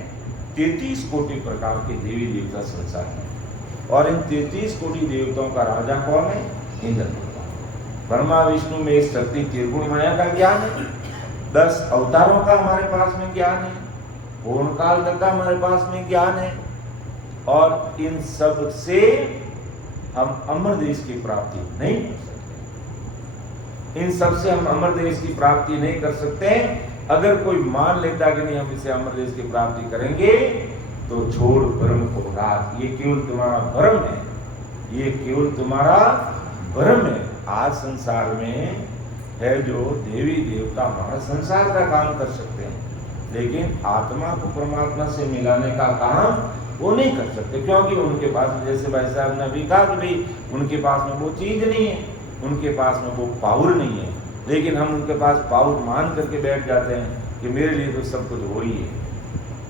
33 कोटि प्रकार के देवी देवता संसार में, और इन 33 कोटि देवताओं का राजा कौन है? इंद्र। ब्रह्मा विष्णु में शक्ति त्रिगुण माया का ज्ञान है, 10 अवतारों का हमारे पास में ज्ञान है, पूर्ण काल तक का हमारे पास में ज्ञान है, और इन सब से हम अमर देश की प्राप्ति नहीं कर सकते। इन सब से हम अमर देश की प्राप्ति नहीं कर सकते। अगर कोई मान लेता कि नहीं हम इसे अमर देश की प्राप्ति करेंगे, तो छोड़ भ्रम को राज। ये केवल तुम्हारा भ्रम है, ये केवल तुम्हारा भ्रम है। आज संसार में है जो देवी देवता हमारा संसार का काम कर सकते हैं, लेकिन आत्मा को परमात्मा से मिलाने का काम वो नहीं कर सकते, क्योंकि उनके पास में, जैसे भाई साहब ने अभी कहा कि भाई उनके पास में वो चीज नहीं है, उनके पास में वो पावर नहीं है। लेकिन हम उनके पास पावर मान करके बैठ जाते हैं कि मेरे लिए तो सब कुछ हो ही है,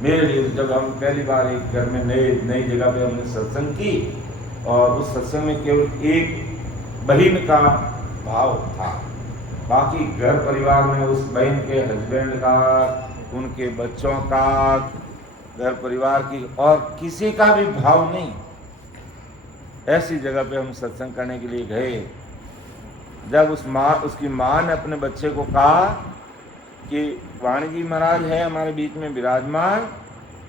मेरे लिए। जब हम पहली बार एक घर में नई जगह पे हमने सत्संग की, और उस सत्संग में केवल एक बहन का भाव था, बाकी घर परिवार में उस बहन के हस्बैंड का, उनके बच्चों का, घर परिवार की और किसी का भी भाव नहीं। ऐसी जगह पे हम सत्संग करने के लिए गए। जब उसकी माँ ने अपने बच्चे को कहा कि वाणी जी महाराज है हमारे बीच में विराजमान,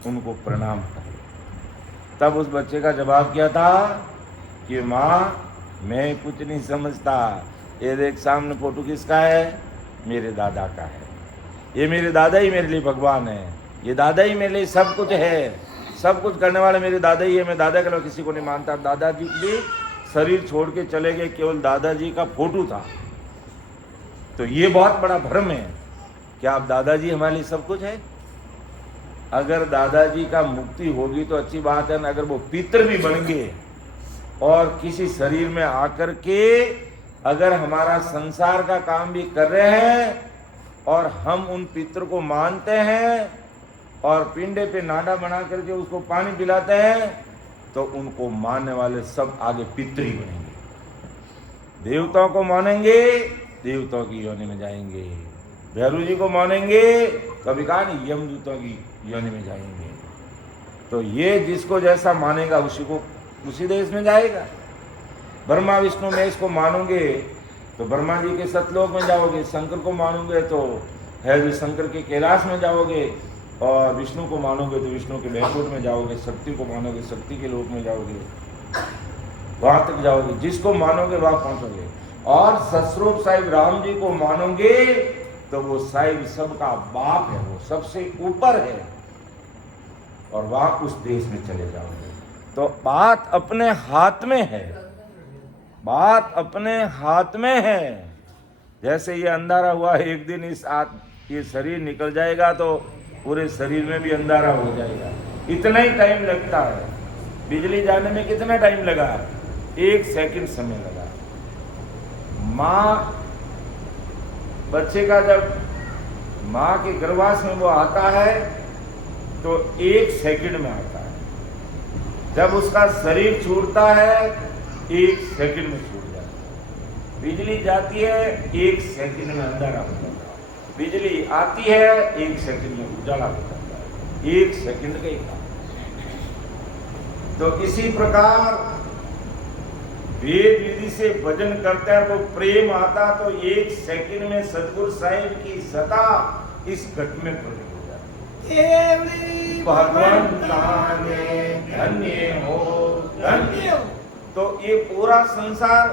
उनको प्रणाम करें, तब उस बच्चे का जवाब क्या था कि माँ मैं कुछ नहीं समझता, ये देख सामने फोटो किसका है? मेरे दादा का है। ये मेरे दादा ही मेरे लिए भगवान है, ये दादा ही मेरे लिए सब कुछ है, सब कुछ करने वाले मेरे दादा ही है। मैं दादा के अलावा किसी को नहीं मानता। दादाजी भी शरीर छोड़ के चले गए, केवल दादाजी का फोटो था। तो ये बहुत बड़ा भ्रम है। क्या आप दादाजी हमारे लिए सब कुछ है? अगर दादाजी का मुक्ति होगी तो अच्छी बात है ना। अगर वो पितर भी बन गए और किसी शरीर में आकर के अगर हमारा संसार का काम भी कर रहे हैं, और हम उन पितर को मानते हैं और पिंडे पे नाड़ा बना करके उसको पानी पिलाते हैं, तो उनको मानने वाले सब आगे पितर ही बनेंगे। देवताओं को मानेंगे, देवताओं की योनि में जाएंगे। भैरू जी को मानेंगे, कभी कहा नहीं, यमदूतों की योनि में जाएंगे। तो ये जिसको जैसा मानेगा उसी देश में जाएगा। ब्रह्मा विष्णु में इसको मानोगे तो ब्रह्मा जी के सतलोक में जाओगे, शंकर को मानोगे तो है जो शंकर के कैलाश में जाओगे, और विष्णु को मानोगे तो विष्णु के बैकुंठ में जाओगे, शक्ति को मानोगे शक्ति के लोक में जाओगे, वहां तक जाओगे। जिसको मानोगे वहां पहुंचोगे। और सस्वरूप साहिब राम जी को मानोगे तो वो साहिब सबका बाप है, वो सबसे ऊपर है, और वहां उस देश में चले जाओगे। तो बात अपने हाथ में है, बात अपने हाथ में है। जैसे ये अंधारा हुआ, एक दिन ये शरीर निकल जाएगा तो पूरे शरीर में भी अंधारा हो जाएगा। इतना ही टाइम लगता है। बिजली जाने में कितना टाइम लगा? 1 सेकंड समय लगा। माँ बच्चे का जब माँ के गर्भाश में वो आता है तो 1 सेकंड में आता है, जब उसका शरीर छूटता है 1 सेकंड में छूट जाता है। बिजली जाती है 1 सेकंड में अंधारा हो जाता है, बिजली आती है 1 सेकंड में उजाला हो जाता है, 1 सेकंड का ही काम। तो इसी प्रकार वेद विधि से भजन करते हैं, वो प्रेम आता तो 1 सेकंड में सतगुरु साहिब की सता इस घट में प्रकट हो जाती है। भगवान ने धन्य हो धन्य हो। तो ये पूरा संसार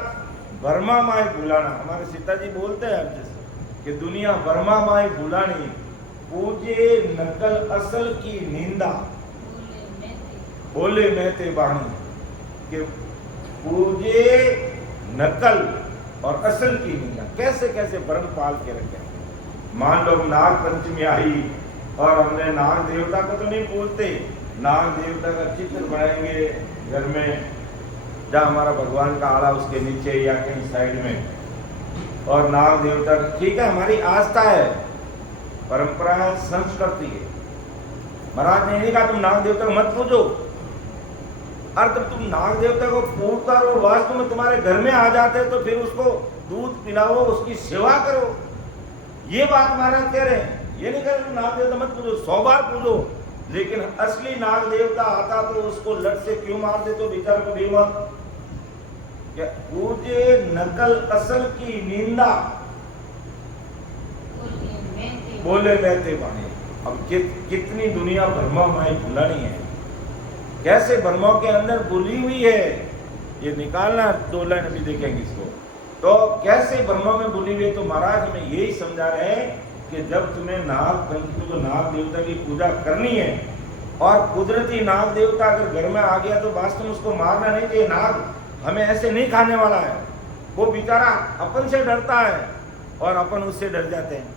वर्मा माई भुलाना, हमारे सीताजी बोलते हैं जैसे कि दुनिया वर्मा माई भुलानी, पूजे नकल असल की निंदा, बोले महते बाणी कि पूजे नकल और असल की निंदा। कैसे कैसे भ्रम पाल के रखे। मान लो नाग पंचमी आई और हमने नाग देवता को तो नहीं बोलते, नाग देवता का चित्र बनाएंगे घर में, जहाँ हमारा भगवान का आड़ा उसके नीचे या कहीं साइड में, और नाग देवता, ठीक है हमारी आस्था है, परंपरा है, संस्कृति है। महाराज ने नहीं कहा तुम नाग देवता को मत पूजो, और जब तुम नाग देवता को पूजता और वास्तव में तुम्हारे घर में आ जाते तो फिर उसको दूध पिलाओ, उसकी सेवा करो। ये बात महाराज कह रहे हैं। ये नहीं कह रहे तुम नाग देवता मत पूजो, 100 बार पूजो, लेकिन असली नाग देवता आता तो उसको लट से क्यों मार दे, तो बेचारे को बेमत। क्या पूजे नकल असल की निंदा, बोले रहते बाणी। अब कितनी दुनिया भरमा माई भुलानी है, कैसे भ्रमों के अंदर भूली हुई है, ये निकालना 2 लाइन अभी देखेंगे इसको। तो कैसे भ्रमों में भूली हुई है, तो महाराज हमें यही समझा रहे हैं कि जब तुम्हें नाग पंचमी को नाग देवता की पूजा करनी है, और कुदरती नाग देवता अगर घर में आ गया तो वास्तव में उसको मारना नहीं चाहिए। नाग हमें ऐसे नहीं खाने वाला है, वो बेचारा अपन से डरता है और अपन उससे डर जाते हैं।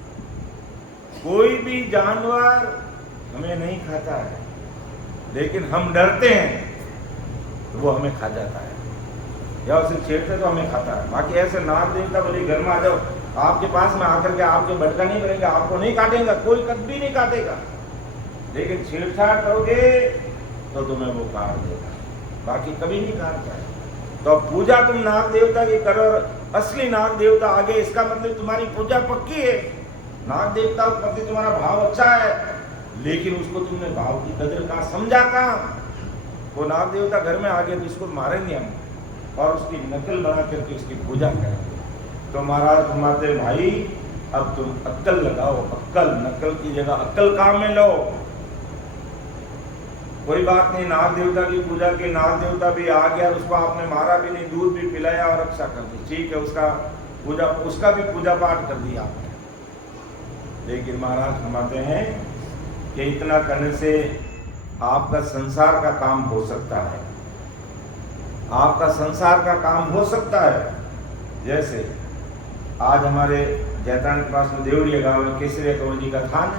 कोई भी जानवर हमें नहीं खाता है, लेकिन हम डरते हैं तो वो हमें खा जाता है, या उसे छेड़ते तो हमें खाता है। बाकी ऐसे नाग देवता बोले घर में आ जाओ, आपके पास में आकर के आपके बटका नहीं करेंगे, आपको नहीं काटेगा, कोई कभी नहीं काटेगा, लेकिन छेड़छाड़ करोगे तो तुम्हें वो काट देगा, बाकी कभी नहीं काटता है। तो पूजा तुम नाग देवता की करो, और असली नाग देवता आगे, इसका मतलब तुम्हारी पूजा पक्की है, नाग देवता के प्रति तुम्हारा भाव अच्छा है, लेकिन उसको तुमने भाव की कदर का समझा कहाँ। वो नाग देवता घर में आ गए तो इसको मारेंगे हम, और उसकी नकल बना करके उसकी पूजा करेंगे। तो महाराज फरमाते भाई अब तुम अक्ल लगाओ, अक्ल, नकल की जगह अक्ल काम में लो। कोई बात नहीं, नाग देवता की पूजा के, नाग देवता भी आ गया, उसको आपने मारा भी नहीं, दूध भी पिलाया और रक्षा कर दी, ठीक है, उसका पूजा, उसका भी पूजा पाठ कर दिया आपने। लेकिन महाराज फरमाते हैं कि इतना करने से आपका संसार का काम हो सकता है, आपका संसार का काम हो सकता है। जैसे आज हमारे जैतान के पास में देवड़िया गांव में केसरिया कंवर जी का थान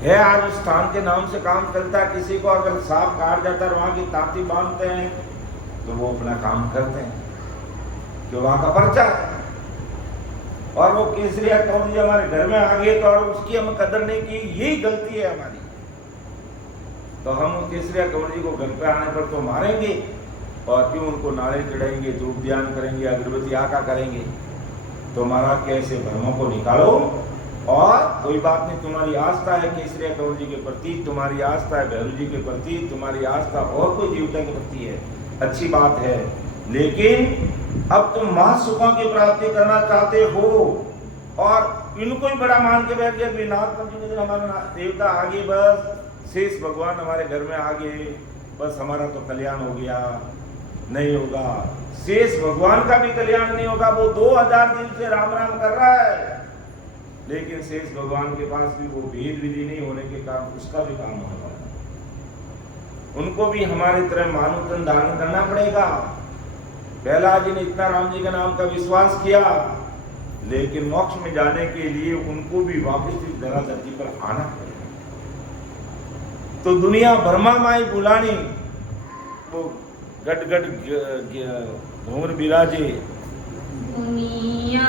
है। आज उस थान के नाम से काम चलता है। किसी को अगर सांप काट जाता है, वहां की ताकती बांधते हैं तो वो अपना काम करते हैं, जो वहां का पर्चा है। और वो केसरिया कंवर जी हमारे घर में आ गए तो और उसकी हम कदर नहीं की, यही गलती है हमारी। तो हम केसरिया कंवर जी को घर पे आने पर तो मारेंगे, और क्यों उनको नारियल चढ़ाएंगे, धूप ध्यान करेंगे, अगरबत्ती आका करेंगे। तो महाराज के ऐसे भ्रमों को निकालो, और कोई बात नहीं, तुम्हारी आस्था है केसरिया कंवर जी के प्रति, तुम्हारी आस्था है भैरू जी के प्रति, तुम्हारी आस्था और कोई देवता के प्रति है, अच्छी बात है। लेकिन अब तुम महासुखों की प्राप्ति करना चाहते हो, और इनको ही बड़ा मान के बैठ गए, नाग पंचमी के दिन हमारा देवता आ गए, बस शेष भगवान हमारे घर में आ गए, बस हमारा तो कल्याण हो गया। नहीं होगा, शेष भगवान का भी कल्याण नहीं होगा। वो 2000 दिन से राम राम कर रहा है, लेकिन शेष भगवान के पास भी वो भेद विधि नहीं होने के कारण उसका भी काम होने वाला है। उनको भी हमारी तरह मानव तन धारण करना पड़ेगा। प्रहलाद जी ने इतना राम जी के नाम का विश्वास किया, लेकिन मोक्ष में जाने के लिए उनको भी वापस इस धरा धरती पर आना पड़ेगा। तो दुनिया भरमा माई बुलानी, वो गट गट घूमर बिराजे, दुनिया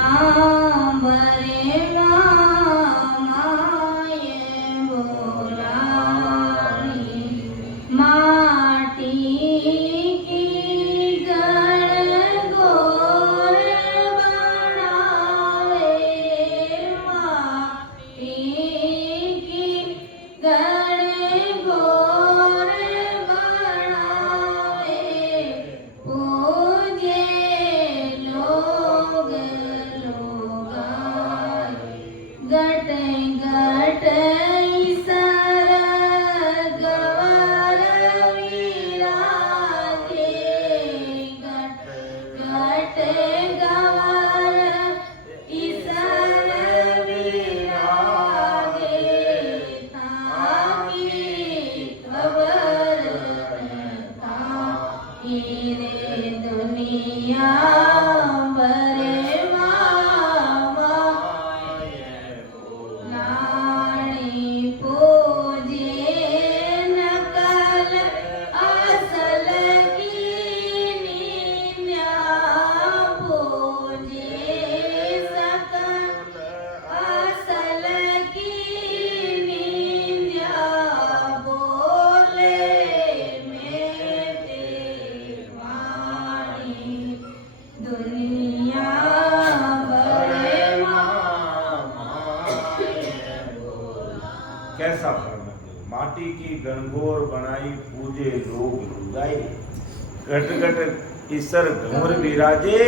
भरेला ऐसा भरम माटी की गणगोर बनाई पूजे लोग रुदाई, घट घट ईसर ढोर विराजे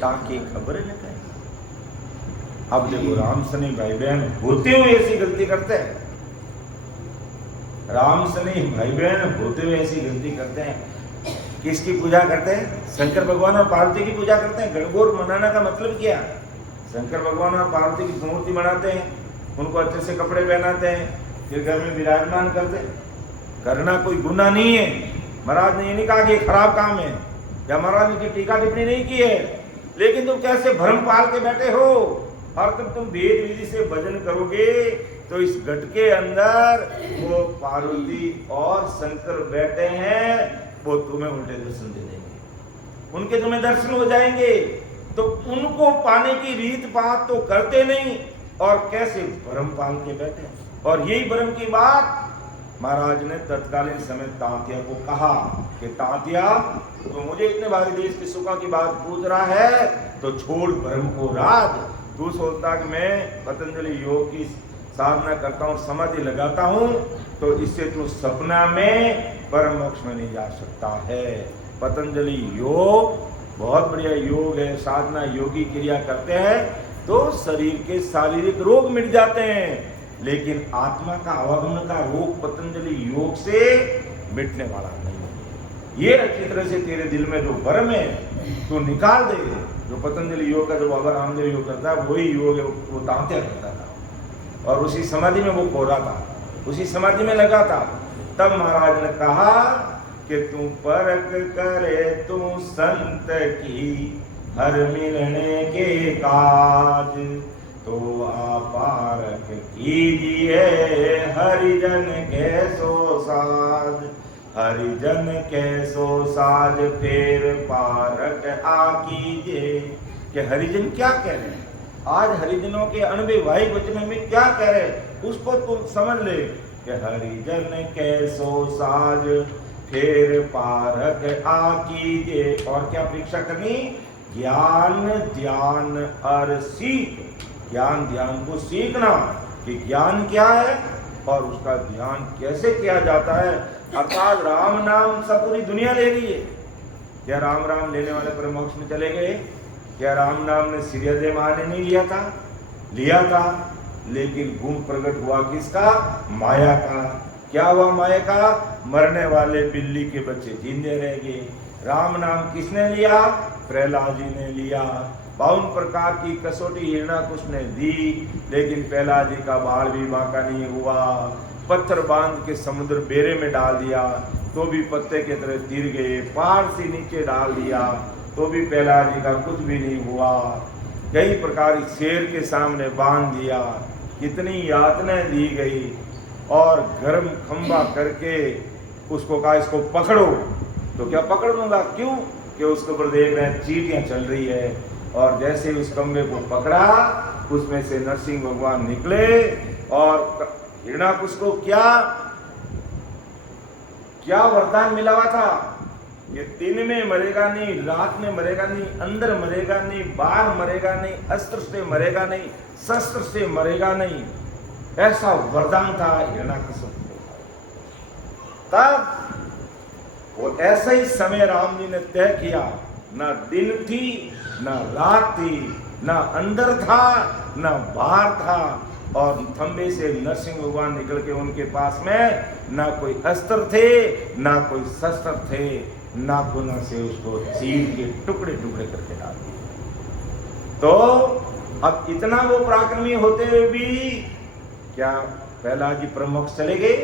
ताकि खबर न कहे। अब देखो राम सनी भाई बहन होते हुए ऐसी गलती करते हैं, राम सनी भाई बहन होते हुए ऐसी गलती करते हैं। किसकी पूजा करते हैं? शंकर भगवान और पार्वती की पूजा करते हैं। गणगौर मनाने का मतलब क्या? शंकर भगवान और पार्वती की मूर्ति बनाते हैं, उनको अच्छे से कपड़े पहनाते हैं, फिर घर में विराजमान करते हैं। करना कोई गुनाह नहीं है। महाराज ने ये नहीं कहा कि खराब काम है, या महाराज ने टीका टिप्पणी नहीं की है, लेकिन तुम कैसे भ्रम पाल के बैठे हो। और तब तुम वेद विधि से भजन करोगे तो इस घट के अंदर वो पार्वती और शंकर बैठे हैं, वो तुम्हें उल्टे दर्शन दे देंगे, उनके तुम्हें दर्शन हो जाएंगे। तो उनको पाने की रीत बात तो करते नहीं, और कैसे भ्रम पाल के बैठे। और यही भ्रम की बात महाराज ने तत्कालीन समय तांतिया को कहा कि तांतिया, तो मुझे इतने भारी देश की सुखा की बात पूछ रहा है, तो छोड़ भ्रम को राज। तू सोचता कि मैं पतंजलि योग की साधना करता हूँ, समाधि लगाता हूँ, तो इससे तू सपना में परम मोक्ष में नहीं जा सकता है। पतंजलि योग बहुत बढ़िया योग है, साधना योगी क्रिया करते हैं तो शरीर के शारीरिक रोग मिट जाते हैं, लेकिन आत्मा का अवगमन का रोग पतंजलि योग से मिटने वाला नहीं है। ये अच्छी तरह से तेरे दिल में जो भ्रम है तो निकाल दे। जो पतंजलि योग का जो बाबा रामदेव योग करता है वही योग है, वो तांत्या करता था और उसी समाधि में वो खोरा था, उसी समाधि में लगा था। तब महाराज ने कहा कि तू परख करे तू संत की हर मिलने के काज, तो आपारक कीजिए हरिजन के सो साज, हरिजन के सो साज फेर पारक आ कीजिए। कि हरिजन क्या कह रहे हैं, आज हरिजनों के अनवैवाहिक वचन में क्या कह रहे हैं, उसको तुम समझ ले कि हरिजन के सो साज फेर पारक आ कीजिए। और क्या परीक्षा करनी? ज्ञान ध्यान और सीख। ज्ञान ध्यान को सीखना कि ज्ञान क्या है और उसका ध्यान कैसे किया जाता है। अर्थात राम नाम सब पूरी दुनिया ले रही है। क्या राम राम लेने वाले परम मोक्ष में चले गए? क्या राम नाम ने सूर्योदय माँ ने नहीं लिया था? लिया था, लेकिन गुण प्रकट हुआ किसका? माया का। क्या हुआ माया का? मरने वाले बिल्ली के बच्चे जिंदे रह गए। राम नाम किसने लिया? प्रहलाद जी ने लिया। 52 प्रकार की कसौटी हिरणाकुश ने दी, लेकिन प्रहलाद जी का बाल भी बांका नहीं हुआ। पत्थर बांध के समुद्र बेरे में डाल दिया तो भी पत्ते के तरह तिर गए। पहाड़ से नीचे डाल दिया तो भी प्रहलाद जी का कुछ भी नहीं हुआ। कई प्रकार शेर के सामने बांध दिया, कितनी यातनाएं दी गई, और गर्म खंबा करके उसको कहा इसको पकड़ो। तो क्या पकड़ लूंगा? क्यों? कि उसके ऊपर देख रहे हैं चींटियां चल रही है। और जैसे उस खंबे को पकड़ा, उसमें से नरसिंह भगवान निकले और हिरणाकुश को क्या वरदान मिला हुआ था? ये दिन में मरेगा नहीं, रात में मरेगा नहीं, अंदर मरेगा नहीं, बाहर मरेगा नहीं, अस्त्र से मरेगा नहीं, शस्त्र से मरेगा नहीं। ऐसा वरदान था हिरणाकुश को। तब वो ऐसा ही समय राम जी ने तय किया, ना दिन थी ना रात थी, ना अंदर था ना बाहर था, और खंबे से नरसिंह भगवान निकल के उनके पास में ना कोई अस्त्र थे ना कोई शस्त्र थे, नाखूनों से उसको चीर के टुकड़े टुकड़े करके डाल दिए। तो अब इतना वो पराक्रमी होते हुए भी क्या प्रहलाद जी प्रमुख चले गए?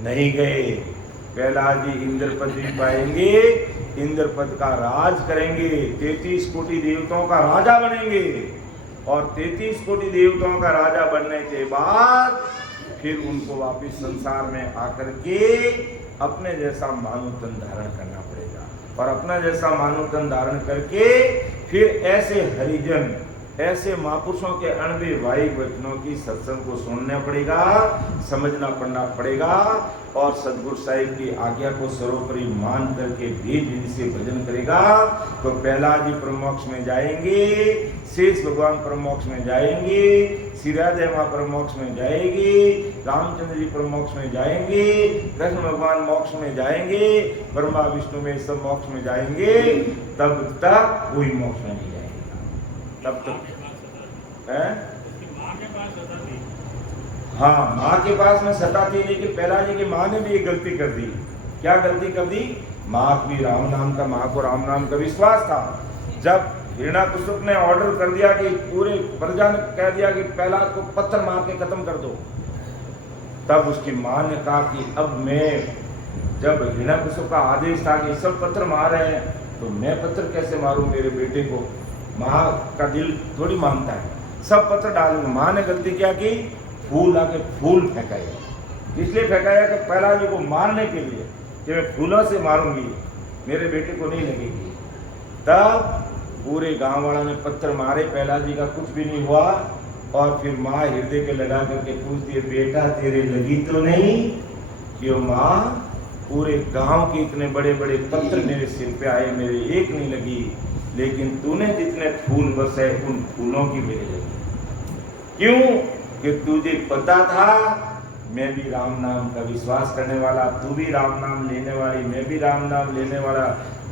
नहीं गए। प्रहलाद जी इंद्रपद भी पाएंगे, इंद्रपद का राज करेंगे, 33 कोटि देवताओं का राजा बनेंगे, और 33 कोटि देवताओं का राजा बनने के बाद फिर उनको वापिस संसार में आकर के अपने जैसा मानव तन धारण करना पड़ेगा, और अपना जैसा मानव तन धारण करके फिर ऐसे हरिजन ऐसे महापुरुषों के अणवे वाई वचनों की सत्संग को सुनना पड़ेगा, समझना पढ़ना पड़ेगा और सदगुरु साहिब की आज्ञा को सर्वोपरि मान करके भेद विधि से भजन करेगा तो प्रहलाद जी परमोक्ष में जाएंगे, शेष भगवान परमोक्ष में जाएंगे, श्री राधे माँ परमोक्ष में जाएगी, रामचंद्र जी परमोक्ष में जाएंगे, कृष्ण भगवान मोक्ष में जाएंगे, ब्रह्मा विष्णु में सब मोक्ष में जाएंगे, तब तक कोई मोक्ष में नहीं जाएगा। तब तक हाँ, माँ के पास में सता थी, लेकिन प्रहलाद जी की माँ ने भी एक गलती कर दी। क्या गलती कर दी? माँ भी राम नाम का, माँ को राम नाम का विश्वास था। जब हिरण्याकशिपु ने ऑर्डर कर दिया कि पूरे प्रजा ने कह दिया कि प्रहलाद को पत्थर मार के खत्म कर दो, तब उसकी माँ ने कहा कि अब मैं, जब हिरण्याकशिपु का आदेश था कि सब पत्थर मार रहे हैं तो मैं पत्थर कैसे मारूं मेरे बेटे को? माँ का दिल थोड़ी मानता है, सब पत्थर डाल दूंगा। माँ ने गलती क्या की? फूल आके फूल फेंकाया। इसलिए फेंकाया कि प्रहलाद जी को मारने के लिए कि मैं फूलों से मारूंगी, मेरे बेटे को नहीं लगेगी। तब पूरे गांव वालों ने पत्थर मारे, प्रहलाद जी का कुछ भी नहीं हुआ। और फिर माँ हृदय के लगा करके पूछती है, बेटा तेरे लगी तो नहीं? क्यों माँ, पूरे गांव के इतने बड़े बड़े पत्थर मेरे सिर पे आए, मेरे एक नहीं लगी, लेकिन तूने जितने फूल बरसाए उन फूलों की मेरे लगी। क्यों? कि तुझे पता था मैं भी राम नाम का विश्वास करने वाला, तू भी राम नाम लेने वाली, मैं भी राम नाम लेने वाला।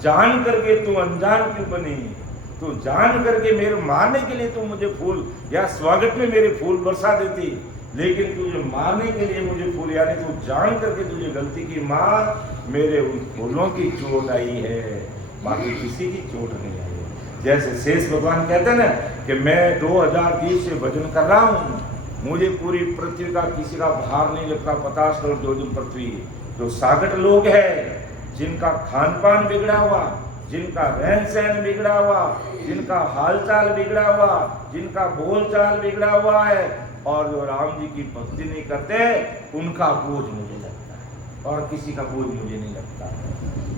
जान करके तू अनजान क्यों बनी? तू जान करके मेरे मारने के लिए तू मुझे फूल या स्वागत में मेरे फूल बरसा देती, लेकिन तुझे मारने के लिए मुझे फूल, यानी तू जान करके तुझे गलती की। माँ, मेरे उन फूलों की चोट आई है, बाकी किसी की चोट नहीं आई। जैसे शेष भगवान कहते हैं ना कि मैं 2020 से भजन कर रहा हूँ, मुझे पूरी पृथ्वी का किसी का भार नहीं लगता। 50 करोड़ जोजन पृथ्वी, जो सागट लोग हैं, जिनका खान पान बिगड़ा हुआ, जिनका रहन सहन बिगड़ा हुआ, जिनका हालचाल बिगड़ा हुआ, जिनका बोलचाल बिगड़ा हुआ है, और जो राम जी की भक्ति नहीं करते, उनका बोझ मुझे लगता है और किसी का बोझ मुझे नहीं लगता।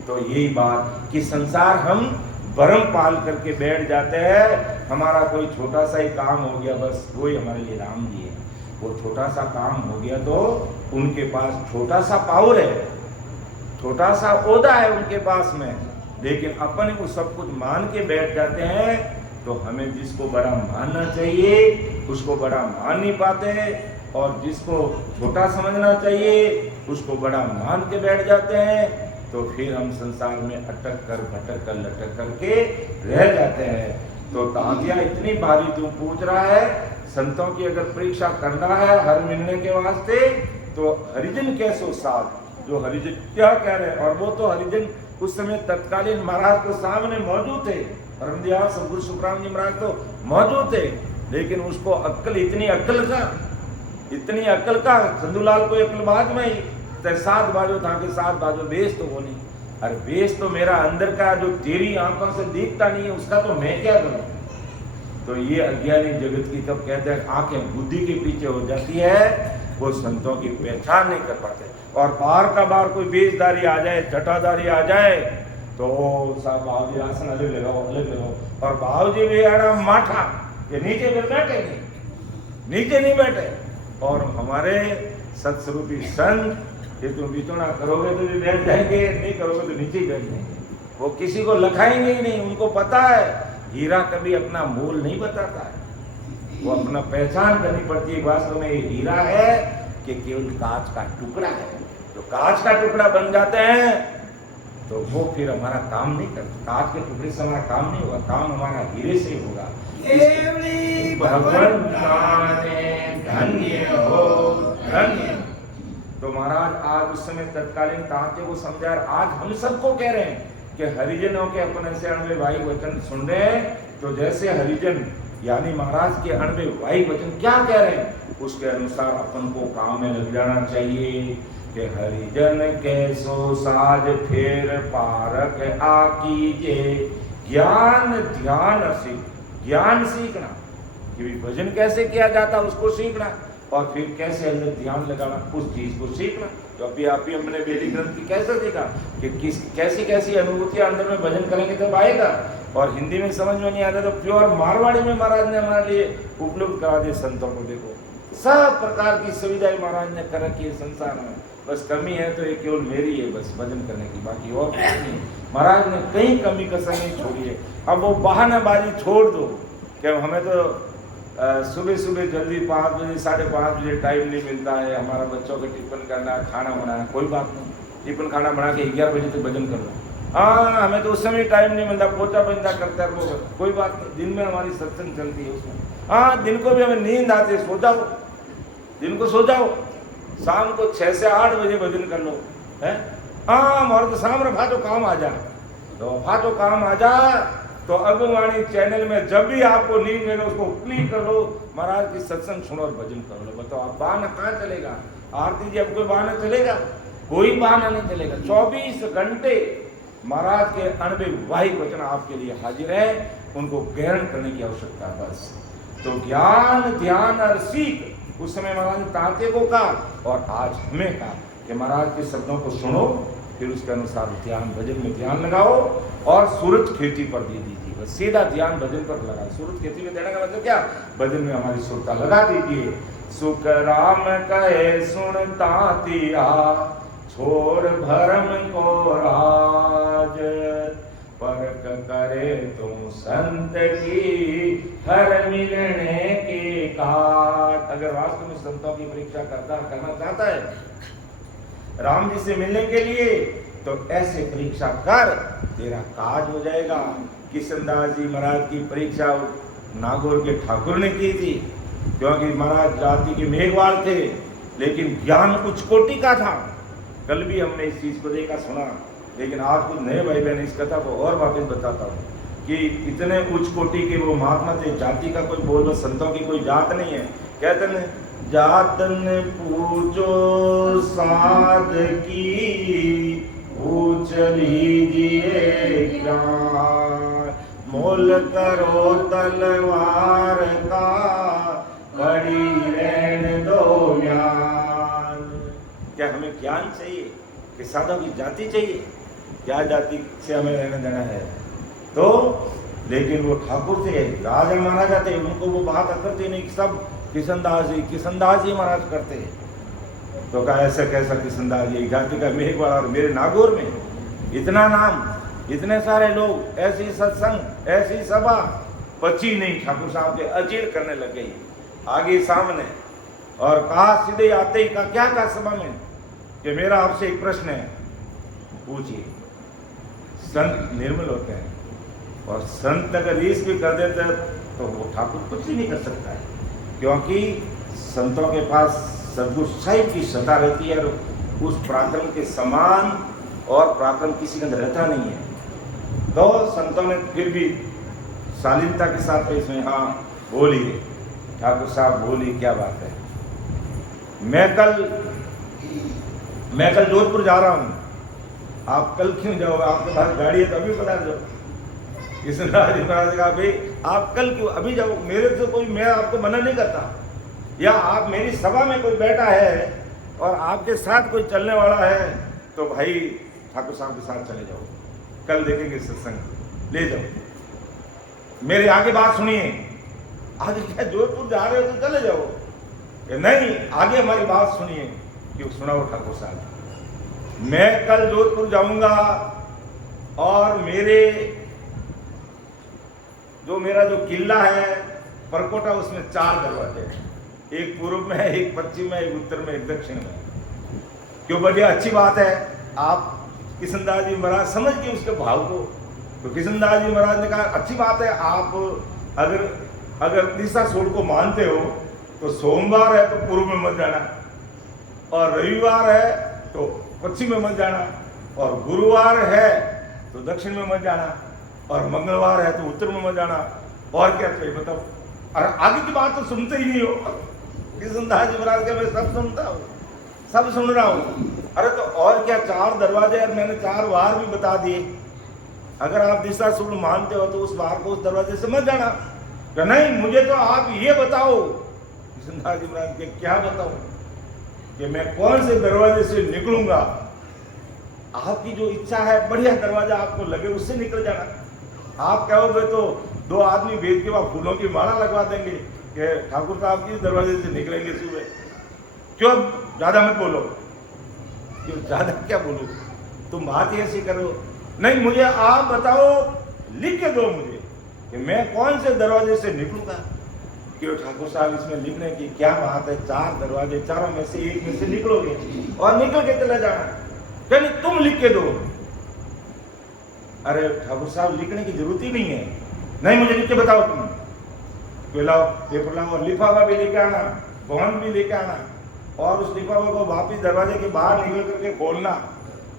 तो यही बात कि संसार हम भरम पाल करके बैठ जाते हैं, हमारा कोई छोटा सा ही काम हो गया, बस वही हमारे लिए राम जी है। वो छोटा सा काम हो गया तो उनके पास छोटा सा पावर है, छोटा सा ओहदा है उनके पास में, लेकिन अपन को सब कुछ मान के बैठ जाते हैं। तो हमें जिसको बड़ा मानना चाहिए उसको बड़ा मान नहीं पाते, और जिसको छोटा समझना चाहिए उसको बड़ा मान के बैठ जाते हैं। तो फिर हम संसार में अटक कर भटक कर लटक करके रह जाते हैं। तो तांतिया इतनी भारी तू पूछ रहा है, संतों की अगर परीक्षा करना है हर मिलने के वास्ते, तो हरिजन कैसो साथ, जो हरिजन क्या कह रहे हैं। और वो तो हरिजन उस समय तत्कालीन महाराज के सामने मौजूद थे, परमदयाल सतगुरु सुखराम जी महाराज तो मौजूद थे, लेकिन उसको अक्ल, इतनी अक्ल का चंदूलाल को अक्लबाज में ही 7 बाजो था कि 7 बाजो बेस तो वो नहीं। अरे बेस तो मेरा अंदर का जो तेरी आंखों से दिखता नहीं है, उसका तो मैं क्या करूं? तो ये अज्ञानी जगत की तब कहते हैं आंखें बुद्धि के पीछे हो जाती है, वो संतों की पहचान नहीं कर पाते। और बाहर का बाहर कोई बेजदारी आ जाए, जटाधारी आ जाए, तो साहब बाबूजी आसन अलग लगाओ, और बाबूजी भी यार माठा ये नीचे फिर बैठे नहीं, नीचे नहीं बैठे। और हमारे सत्स्वरूपी संत, ये तुम बिचौना करोगे तो भी बैठ जाएंगे, नहीं करोगे तो नीचे ही बैठ जाएंगे, वो किसी को लखाएंगे ही नहीं। उनको पता है हीरा कभी अपना मोल नहीं बताता है, वो अपना पहचान करनी पड़ती है। वास्तव में ये हीरा है कि केवल कांच का टुकड़ा है। जो कांच का टुकड़ा बन जाते हैं तो वो फिर हमारा काम नहीं करते, कांच के टुकड़े से हमारा काम नहीं होगा, काम हमारा हीरे से होगा। भगवान धन्य हो धन्य। तो महाराज आज उस समय तत्कालीन तांते को समझा, आज हम सबको कह रहे हैं कि हरिजनों के अपन ऐसे अणवे वाई वचन सुन रहे हैं, तो जैसे हरिजन यानी महाराज के अणवे वाई वचन क्या कह रहे हैं, उसके अनुसार अपन को काम में लग जाना चाहिए। कि हरिजन कैसो साज फेर पारक आकीजे, ज्ञान ध्यान सीख, ज्ञान सीखना कि भजन कैसे किया जाता उसको सीखना, और फिर कैसे अंदर ध्यान लगाना उस चीज को सीखना। तो अभी आप ही हमने वैदिक ग्रंथ की कैसे देखा कि कैसी कैसी अनुभूतियां अंदर में भजन करेंगे तब आएगा। और हिंदी में समझ में नहीं आता तो प्योर मारवाड़ी में महाराज ने हमारे लिए उपलब्ध करा दिए संतों को। देखो सब प्रकार की सुविधाएं महाराज ने कर रखी है संसार में, बस कमी है तो ये केवल मेरी है बस भजन करने की, बाकी और कुछ नहीं। महाराज ने कहीं कमी कसर नहीं छोड़ी है। अब वो बहानाबाजी छोड़ दो कि हमें तो सुबह सुबह जल्दी 5 बजे 5:30 बजे टाइम नहीं मिलता है, हमारा बच्चों का टिफिन करना, खाना बनाना, कोई बात नहीं, टिफिन खाना बना के 11 बजे तक भजन कर लो। हाँ हमें तो उस समय टाइम नहीं मिलता, पोचा बंदा करता है, कोई बात नहीं, दिन में हमारी सत्संग चलती है उसमें। हाँ दिन को भी हमें नींद आती है, सो जाओ, दिन को सो जाओ, शाम को 6 से 8 बजे भजन कर लो है। हाँ मर्द शाम रफा तो काम आ जा, तो वफा तो काम आ जा, तो अगवाणी चैनल में जब भी आपको नींद मिले उसको क्लिक कर लो, महाराज की सत्संग सुनो और भजन कर लो। बताओ आप बहाना कहाँ चलेगा? आरती जी अब कोई बहाना चलेगा? कोई बहाना नहीं चलेगा। 24 घंटे महाराज के अनविवाहिक वचन आपके लिए हाजिर है, उनको ग्रहण करने की आवश्यकता है बस। तो ज्ञान ध्यान और सीख उस समय महाराज ने तांते को कहा और आज हमें कहा कि महाराज के शब्दों को सुनो, फिर उसके अनुसार ध्यान भजन में ध्यान लगाओ और सूरज खेती पर दे दीजिए, बस सीधा ध्यान भजन पर लगा। सूरज खेती में देने का मतलब क्या? भजन में हमारी सुरता लगा दीजिए। सुख राम कहे सुनता तिया, छोड़ भरम को राज, परख करे तुम संत की, हर मिलने के काट। अगर वास्तव में संतों की परीक्षा करना चाहता है राम जी से मिलने के लिए, तो ऐसे परीक्षा कर, तेरा काज हो जाएगा। किशनदास जी महाराज की परीक्षा नागौर के ठाकुर ने की थी, क्योंकि महाराज जाति के मेघवाल थे, लेकिन ज्ञान उच्च कोटि का था। कल भी हमने इस चीज को देखा सुना, लेकिन आज कुछ नए भाई बहन इस कथा को और वापस बताता हूँ कि इतने उच्च कोटि के वो महात्मा थे, जाति का कोई बोल, संतों की कोई जात नहीं है। कहते हैं जातन पूजो साध की, पूछ लीजिए ज्ञान, मोल करो तलवार का, बड़ी रहन दो ज्ञान। क्या हमें ज्ञान चाहिए कि साधु की जाति चाहिए? क्या जाति से हमें रहना देना है? तो लेकिन वो ठाकुर थे, राजा महाराजा थे, उनको वो बात करते नहीं, सब किशनदास जी महाराज करते हैं। तो कहा ऐसा कैसा किशनदास जी, जाति का मेघवाल और मेरे नागौर में इतना नाम, इतने सारे लोग, ऐसी सत्संग, ऐसी सभा, पची नहीं। ठाकुर साहब के अजीर करने लग गई आगे सामने, और कहा सीधे आते ही कहा, क्या कहा सभा में कि मेरा आपसे एक प्रश्न है, पूछिए। संत निर्मल होते हैं, और संत अगर रीस भी कर देते तो वो ठाकुर कुछ भी नहीं कर सकता है, क्योंकि संतों के पास सद्गुरु साहिब की सत्ता रहती है, और उस पराक्रम के समान और पराक्रम किसी के अंदर रहता नहीं है। तो संतों ने फिर भी शालीनता के साथ इसमें हाँ बोलिए ठाकुर साहब, बोलिए क्या बात है। मैं कल जोधपुर जा रहा हूँ, आप कल क्यों जाओ? आपके पास गाड़ी है तो अभी बता दो। किशनदास जी महाराज ने कहा भाई आप कल क्यों, अभी जाओ, मेरे से कोई, मैं आपको मना नहीं करता, या आप मेरी सभा में कोई बैठा है और आपके साथ कोई चलने वाला है तो भाई ठाकुर साहब के साथ चले जाओ, कल देखेंगे सत्संग, ले जाओ। मेरे आगे बात सुनिए, आगे क्या जोधपुर जा रहे हो तो चले जाओ, नहीं आगे हमारी बात सुनिए। क्यों सुनाओ ठाकुर साहब, मैं कल जोधपुर जाऊंगा और मेरा जो किला है परकोटा, उसमें 4 दरवाजे हैं, एक पूर्व में है, एक पश्चिम में, एक उत्तर में, एक दक्षिण में। क्यों बढ़िया अच्छी बात है। आप किशनदास जी महाराज समझ गए उसके भाव को, तो किशनदास जी महाराज ने कहा अच्छी बात है, आप अगर तीसरा सोल को मानते हो तो सोमवार है तो पूर्व में मत जाना, और रविवार है तो पश्चिम में मत जाना, और गुरुवार है तो दक्षिण में मत जाना, और मंगलवार है तो उत्तर में मत जाना। और क्या चाहिए बताओ? और आगे की बात तो सुनते ही नहीं हो। किशनदास जी महाराज के मैं सब सुनता हूँ, सब सुन रहा हूँ। अरे तो और क्या, 4 दरवाजे हैं, मैंने 4 वार भी बता दिए। अगर आप दिशा शुभ मानते हो तो उस वार को उस दरवाजे से मत जाना। क्या नहीं, मुझे तो आप ये बताओ। किशनदास जी महाराज के क्या बताओ कि मैं कौन से दरवाजे से निकलूंगा? आपकी जो इच्छा है, बढ़िया दरवाजा आपको लगे उससे निकल जाना। आप कहोगे तो 2 आदमी भेज के वहाँ फूलों की माला लगवा देंगे कि ठाकुर साहब की दरवाजे से निकलेंगे सुबह। क्यों ज्यादा मत बोलो, क्यों ज्यादा क्या बोलो, तुम बात ही ऐसी करो। नहीं, मुझे आप बताओ, लिख के दो मुझे कि मैं कौन से दरवाजे से निकलूंगा। क्यों ठाकुर साहब इसमें लिखने की क्या बात है, 4 दरवाजे, चारों में से एक में से निकलोगे और निकल के चला जाना। कहनी तुम लिख के दो। अरे ठाकुर साहब लिखने की जरूरत ही नहीं है। नहीं, मुझे लिख के बताओ तुम। तो लाओ पेपर लाओ और लिफाफा भी लेके आना, बॉन्ड भी लेके आना, और उस लिफाफे को वापिस दरवाजे के बाहर निकल करके खोलना।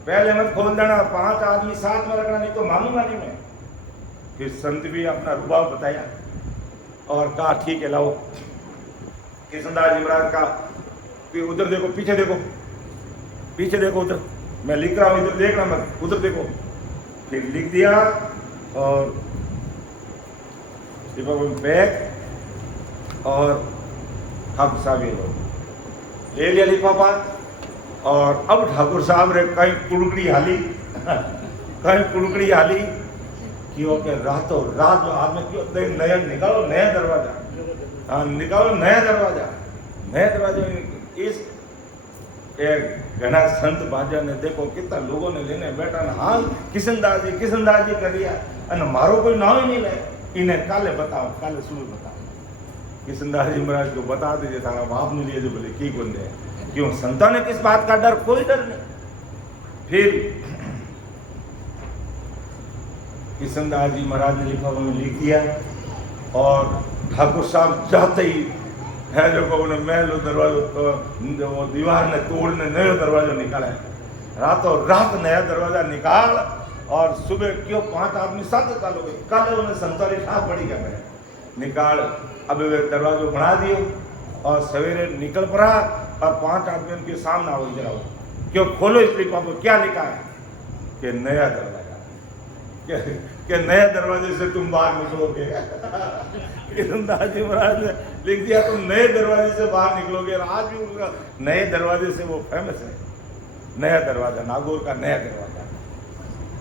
पहले मत खोल देना, 5 आदमी साथ में रखना, नहीं तो मानूंगा नहीं मैं। फिर संत भी अपना रुबाब बताया और कहा ठीक है लाओ। कृष्णदास जी महाराज का उधर देखो, पीछे देखो, पीछे देखो, उधर मैं लिख रहा हूं, इधर देखना मत, उधर देखो। फिर लिख दिया और बैग और ठाकुर साहब ये लो, ले लिया लिफाफा। और अब ठाकुर साहब ने कहीं कुड़कड़ी हाली कहीं कुड़कड़ी हाली क्यों के रातों रात जो आदमी क्यों नया निकालो, नया दरवाजा, हाँ निकालो नया दरवाजा, नया दरवाजा। इस एक घना संत बाजा ने देखो कितना लोगों ने लेने बैठा ना, हाँ किशनदास जी कर लिया, અને મારો કોઈ નામ ही नहीं ले, इन्हें काले बताओ, काले सुबह बताओ। किशनदास जी महाराज को बता दीजिए था बाप ने लिए जो बोले की गुंदे, क्यों संता ने किस बात का डर, कोई डर नहीं। फिर किशनदास जी महाराज ने लिफाफे में लिख दिया और ठाकुर साहब जाते ही है जो को उन्हें महलो दरवाजो तो वो दीवार ने तोड़ने नया दरवाजा निकाला है। रातों रात नया दरवाजा निकाल और सुबह क्यों 5 आदमी साथ चालू गए, कल उन्हें संतारी ठाक पड़ी कर रहे निकाल। अब वे दरवाजो बना दियो और सवेरे निकल पड़ा और 5 आदमी उनके सामने आओ, इधर आओ, क्यों खोलो इस लिफाफे को, क्या लिखा है कि नया दरवाजा, कि नए दरवाजे से तुम बाहर निकलोगे। कृष्णदास जी महाराज ने लिख दिया तुम नए दरवाजे से बाहर निकलोगे। आज भी उनका नए दरवाजे से वो फेमस है, नया दरवाजा, नागौर का नया दरवाजा।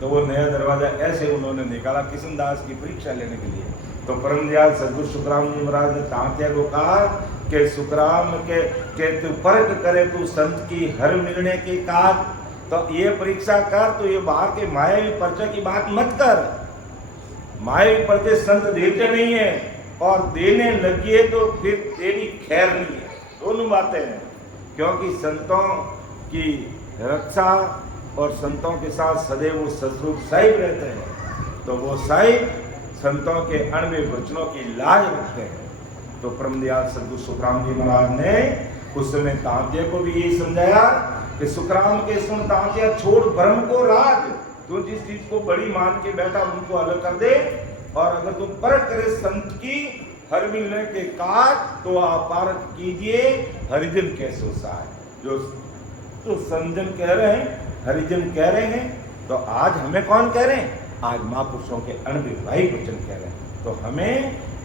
तो वो नया दरवाजा ऐसे उन्होंने निकाला कृष्णदास की परीक्षा लेने के लिए। तो परम दयाल सदगुरु सुखराम जी महाराज ने तांत्या को कहा कि सुखराम के तू परख करे तू संत की हर मिलने की काज, तो ये परीक्षा कर, तो ये बाहर के मायावी पर्चे की बात मत कर। मायावी पर्चे संत देते नहीं है और देने लगिए तो फिर तेरी खैर नहीं है, दोनों बातें हैं। क्योंकि संतों की रक्षा और संतों के साथ सदैव वो सदरूप साहिब रहते हैं, तो वो साहिब संतों के अणवे वचनों की लाज रखते हैं। तो परम दयाल सदगुरु सुखराम जी महाराज ने उस समय तांत्या को भी यही समझाया कि सुखराम के सुन तांत्या छोड़ ब्रह्म को राज, तू जिस चीज को बड़ी मान के बैठा उनको अलग कर दे, और अगर तू परख करे संत की हर मिलने के काज तो आप पारख कीजिए हरिजन कैसो साय। जो तो संजन कह रहे हैं, हरिजन कह रहे हैं, तो आज हमें कौन कह रहे हैं, आज महापुरुषों के अणविवाही वचन कह रहे हैं। तो हमें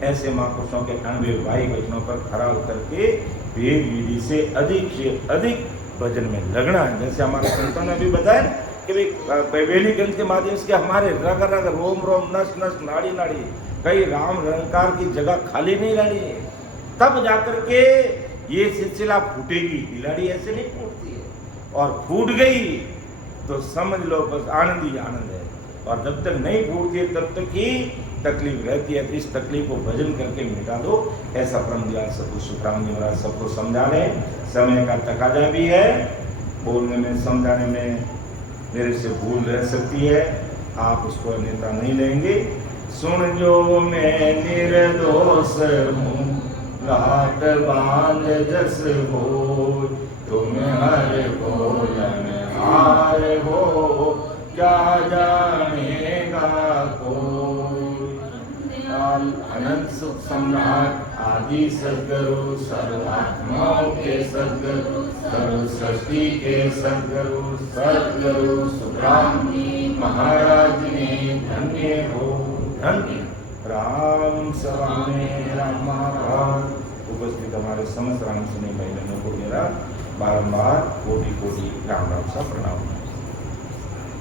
ऐसे महापुरुषों के अणविवाही वचनों पर खरा उतर के वेद विधि से अधिक भजन में लगना है। जैसे हमारे संतों ने भी बताया कि भाई वेली ग्रंथ के माध्यम से हमारे रग रग रोम रोम नस नस नाड़ी नाड़ी कई राम रंकार की जगह खाली नहीं रह रही है, तब जाकर के ये सिलसिला फूटेगी। खिलाड़ी ऐसे नहीं फूटती है, और फूट गई तो समझ लो बस आनंद ही आनंद है, और जब तक नहीं फूटती है तब तक ही तकलीफ रहती है। तो इस तकलीफ को भजन करके मिटा दो, ऐसा परम दयाल सदगुरु सुखराम जी महाराज सबको समझा रहे। समय का तकाजा भी है, बोलने में समझाने में मेरे से भूल रह सकती है, आप उसको अन्यथा नहीं लेंगे। सुन जो मैं निर्दोष हूँ घाट बांध जस हो, तुम हर बोलन हार हो क्या जानेगा कोई। अनंत सुख सम्राट आदि सद्गुरु सर्वात्माओं के सद्गुरु सर्व सृष्टि के सद्गुरु सुखराम जी महाराज ने धन्य हो धन्य। राम सभा में राम महाराज उपस्थित हमारे समस्त राम सुनी भाई बहनों को मेरा बारंबार कोटि कोटि राम राम सा प्रणाम।